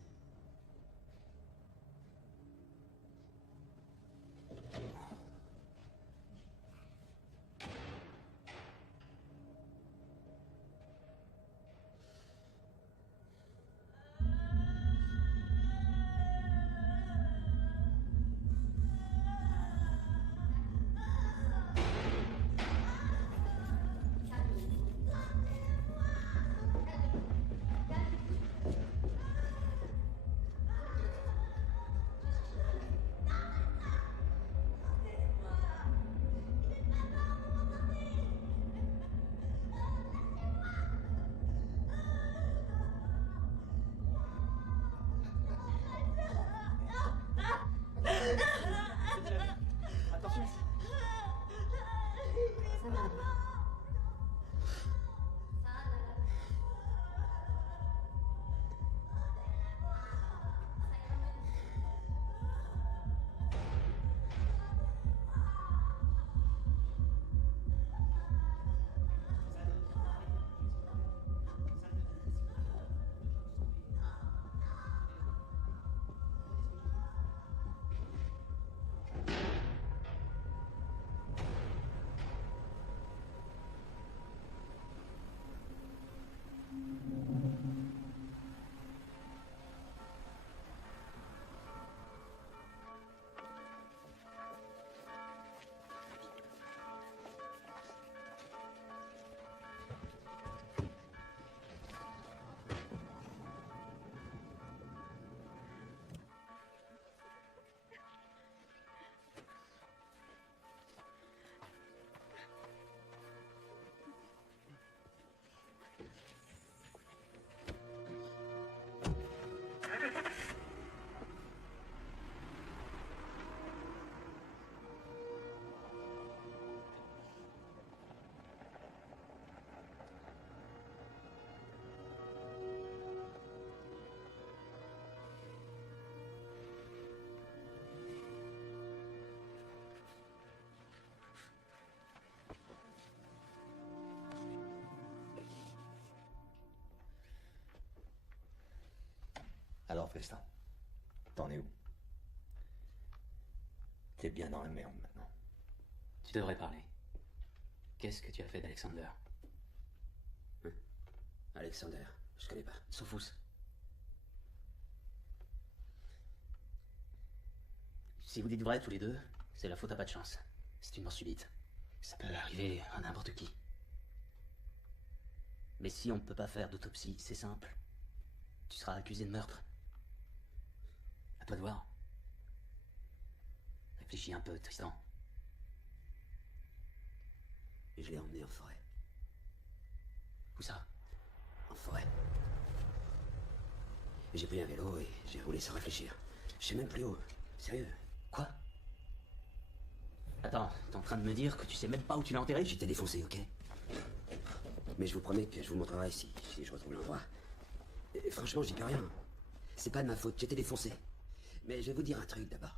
Alors, Tristan, t'en es où? T'es bien dans la merde maintenant. Tu devrais parler. Qu'est-ce que tu as fait d'Alexander? Alexander, je connais pas. Sophus. Si vous dites vrai tous les deux, c'est la faute à pas de chance. C'est une mort subite. Ça peut arriver à n'importe qui. Mais si on ne peut pas faire d'autopsie, c'est simple. Tu seras accusé de meurtre. À toi de voir. Réfléchis un peu, Tristan. Et je l'ai emmené en forêt. Où ça? En forêt. J'ai pris un vélo et j'ai roulé sans réfléchir. Je sais même plus où. Sérieux. Quoi? Attends, t'es en train de me dire que tu sais même pas où tu l'as enterré? J'étais défoncé, ok? Mais je vous promets que je vous montrerai si je retrouve l'endroit. Et franchement, j'y peux rien. C'est pas de ma faute, j'étais défoncé. Mais je vais vous dire un truc d'abord.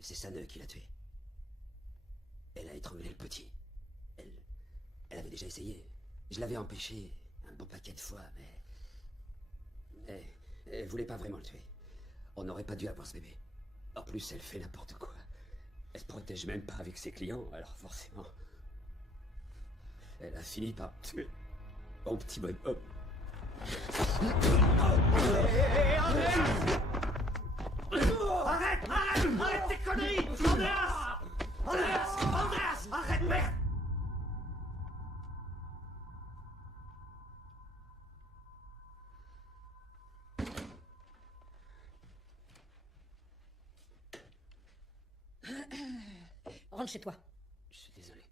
C'est Sanne qui l'a tué. Elle a étranglé le petit. Elle avait déjà essayé. Je l'avais empêché un bon paquet de fois, mais... Elle voulait pas vraiment le tuer. On n'aurait pas dû avoir ce bébé. En plus, elle fait n'importe quoi. Elle se protège même pas avec ses clients, alors forcément... Elle a fini par tuer mon petit bonhomme. Arrête tes conneries! Andreas! Arrête, merde! Rentre chez toi. Je suis désolé.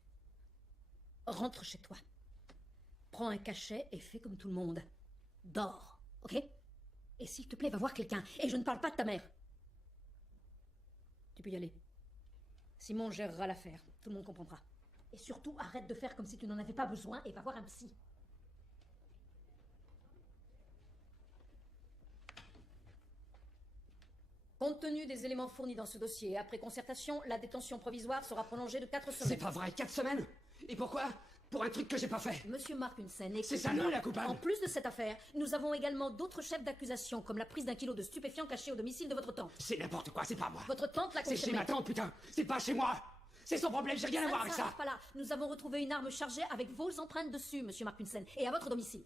Rentre chez toi. Prends un cachet et fais comme tout le monde. Dors, ok? Et s'il te plaît, va voir quelqu'un. Et je ne parle pas de ta mère. Tu peux y aller. Simon gérera l'affaire. Tout le monde comprendra. Et surtout, arrête de faire comme si tu n'en avais pas besoin et va voir un psy. Compte tenu des éléments fournis dans ce dossier, après concertation, la détention provisoire sera prolongée de 4 semaines. C'est pas vrai, 4 semaines? Et pourquoi? Pour un truc que j'ai pas fait. Monsieur Markunsen, C'est Sanne la coupable. En plus de cette affaire, nous avons également d'autres chefs d'accusation, comme la prise d'un kilo de stupéfiants cachés au domicile de votre tante. C'est n'importe quoi, c'est pas moi. Votre tante l'a C'est confirmé. chez ma tante, putain. C'est pas chez moi. C'est son problème, j'ai rien à voir avec ne ça. s'arrête pas là. Nous avons retrouvé une arme chargée avec vos empreintes dessus, monsieur Markunsen, et à votre domicile.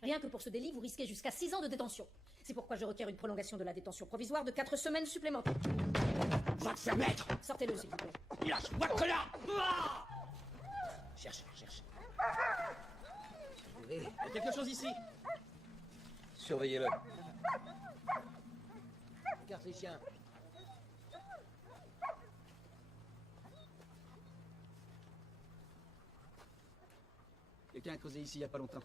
Rien que pour ce délit, vous risquez jusqu'à 6 ans de détention. C'est pourquoi je requiers une prolongation de la détention provisoire de 4 semaines supplémentaires. Va te faire mettre. Sortez-le, s'il vous plaît. Lâche-moi que là. Cherche. Il y a quelque chose ici. Surveillez-le. Regarde les chiens. Quelqu'un a creusé ici il y a pas longtemps.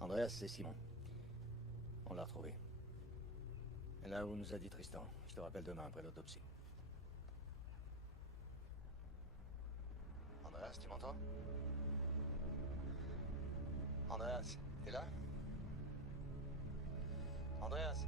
Andreas, c'est Simon. On l'a retrouvé. Et là où nous a dit Tristan. Je te rappelle demain après l'autopsie. Andreas, tu m'entends? Andreas, t'es là? Andreas?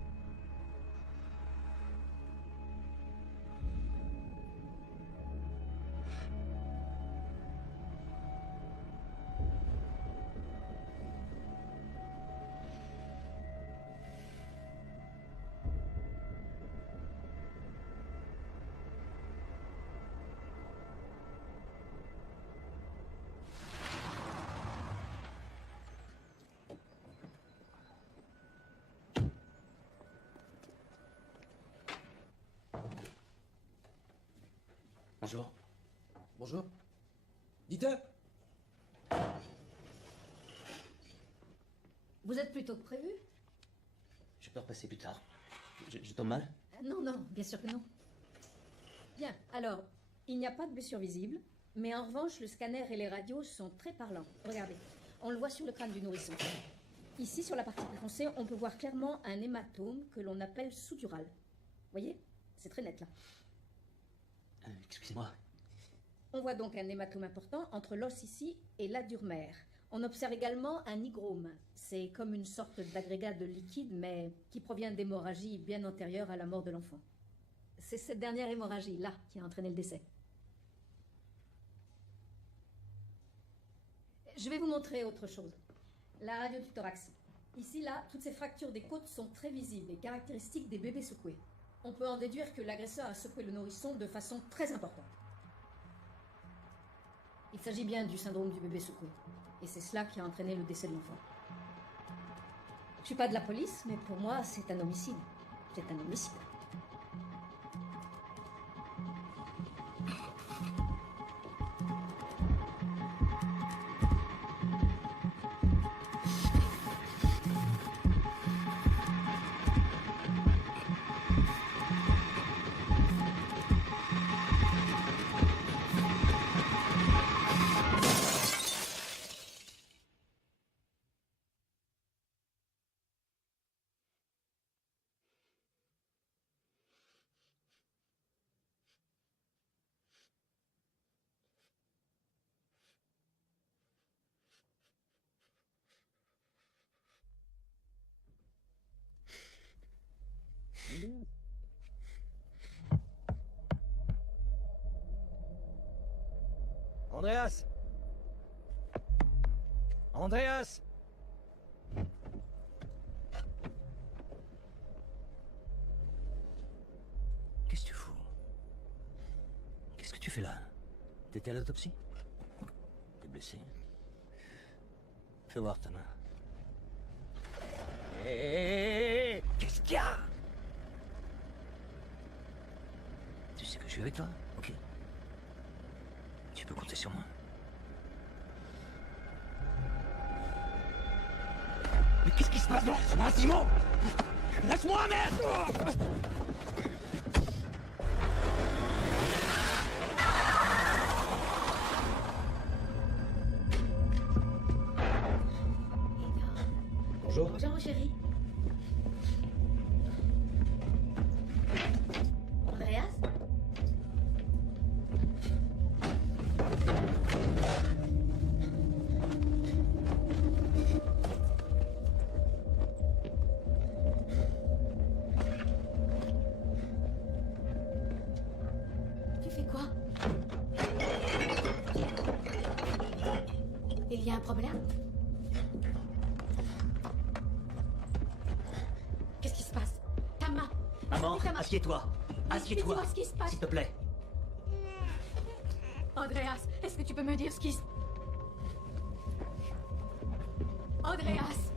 Bonjour. Bonjour. Dites-le. Vous êtes plus tôt que prévu? Je peux repasser plus tard. Je tombe mal? Non, bien sûr que non. Bien, alors, il n'y a pas de blessure visible, mais en revanche, le scanner et les radios sont très parlants. Regardez, on le voit sur le crâne du nourrisson. Ici, sur la partie plus foncée, on peut voir clairement un hématome que l'on appelle sutural. Voyez? C'est très net, là. Excusez-moi. On voit donc un hématome important entre l'os ici et la mère. On observe également un hygrome. C'est comme une sorte d'agrégat de liquide, mais qui provient d'hémorragies bien antérieures à la mort de l'enfant. C'est cette dernière hémorragie-là qui a entraîné le décès. Je vais vous montrer autre chose. La radio du thorax. Ici, là, toutes ces fractures des côtes sont très visibles et caractéristiques des bébés secoués. On peut en déduire que l'agresseur a secoué le nourrisson de façon très importante. Il s'agit bien du syndrome du bébé secoué. Et c'est cela qui a entraîné le décès de l'enfant. Je suis pas de la police, mais pour moi, c'est un homicide. C'est un homicide. Andreas! Andreas! Qu'est-ce que tu fous? Qu'est-ce que tu fais là? T'étais à l'autopsie? T'es blessé? Fais voir ta main. Hé! Qu'est-ce qu'il y a? Tu sais que je suis avec toi, ok? Tu peux compter sur moi. Mais qu'est-ce qui se passe là, Simon? Laisse-moi, merde! Bonjour, mon chéri. Andreas? Tu fais quoi? Il y a un problème? Qu'est-ce qui se passe? Ta main! Maman, Ta main. assieds-toi. Assieds-toi. Dis-moi ce qui se passe. S'il te plaît. Andreas, est-ce que tu peux me dire ce qui se... Andreas!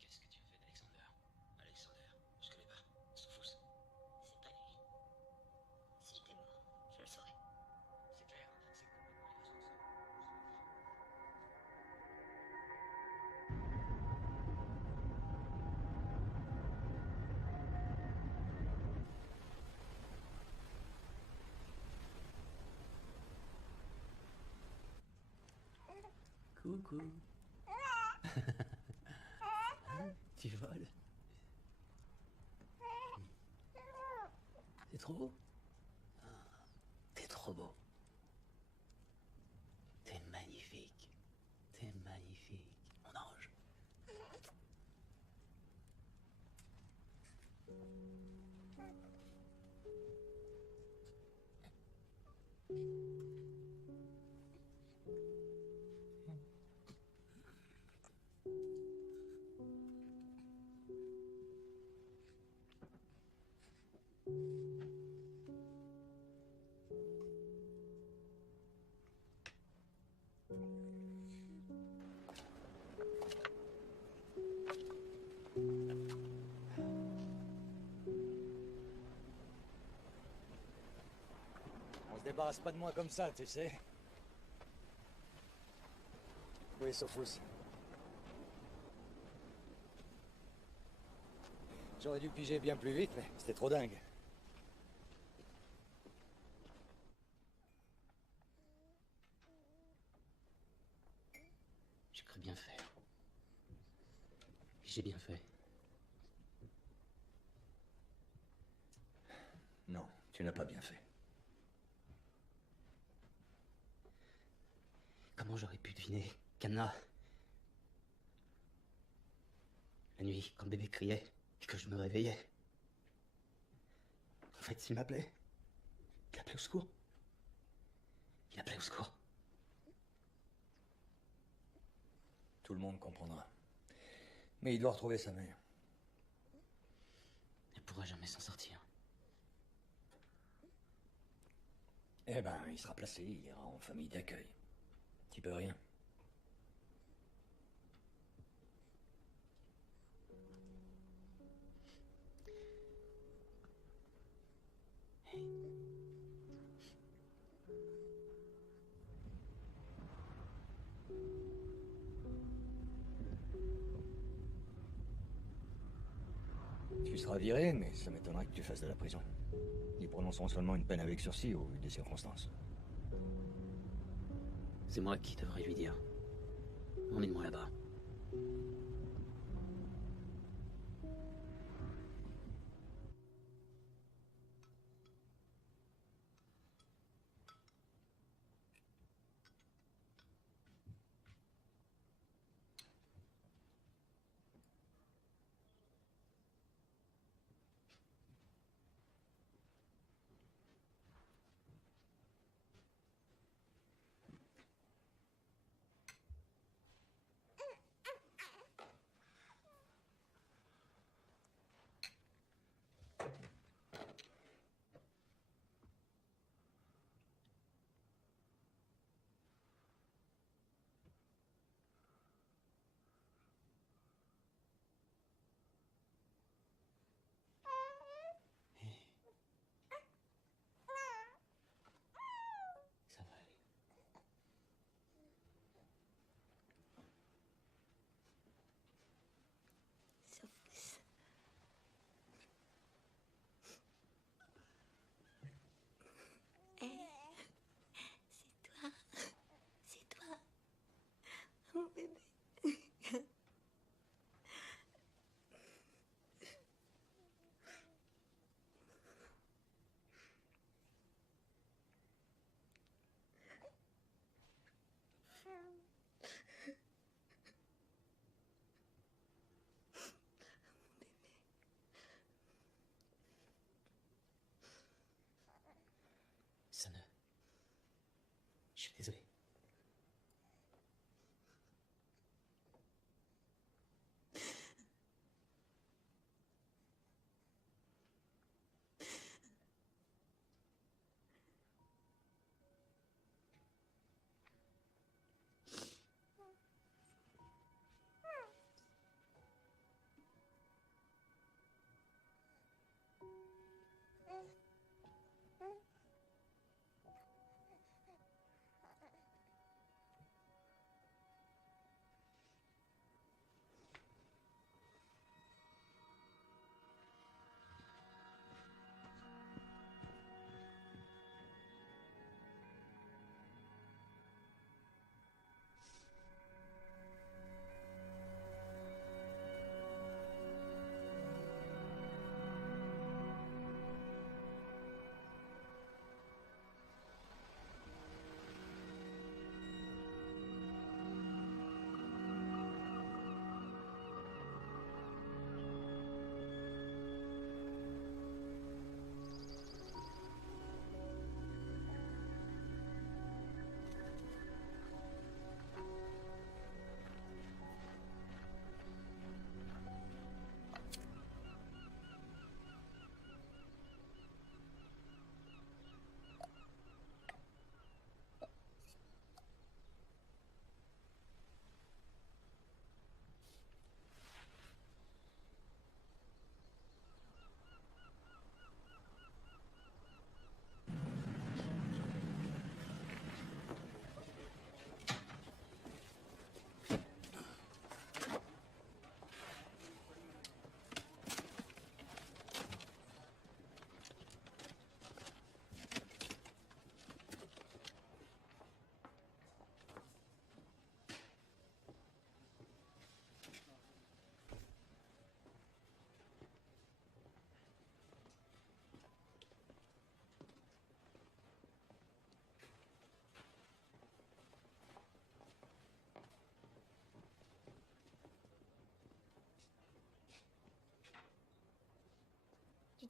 Qu'est-ce que tu as fait d'Alexander? Alexander, je connais pas. S'en fout. C'est pas lui. Si j'étais mort, je le saurais. C'est clair, c'est complètement irresponsable. Coucou. Tu voles. C'est trop beau. T'es trop beau. T'es magnifique. T'es magnifique. Mon ange. On se débarrasse pas de moi comme ça, tu sais. Oui, Sophus. J'aurais dû piger bien plus vite, mais c'était trop dingue. J'ai cru bien faire. J'ai bien fait. Non, tu n'as pas bien fait. Comment j'aurais pu deviner qu'Anna... La nuit, quand le bébé criait et que je me réveillais... En fait, il m'appelait. Il appelait au secours. Il appelait au secours. Tout le monde comprendra. Mais il doit retrouver sa mère. Elle pourra jamais s'en sortir. Eh ben, il sera placé, il ira en famille d'accueil. Tu peux rien. Tu seras viré, mais ça m'étonnerait que tu fasses de la prison. Ils prononceront seulement une peine avec sursis au vu des circonstances. C'est moi qui devrais lui dire. Emmène-moi là-bas.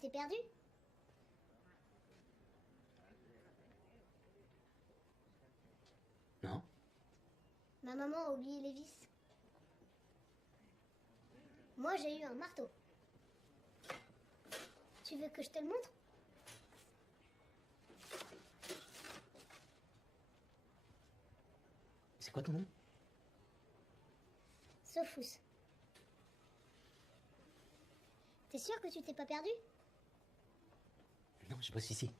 t'es perdu? Non? Ma maman a oublié les vis. Moi, j'ai eu un marteau. Tu veux que je te le montre? C'est quoi ton nom? Sophus. T'es sûr que tu t'es pas perdu? Non, je bosse ici.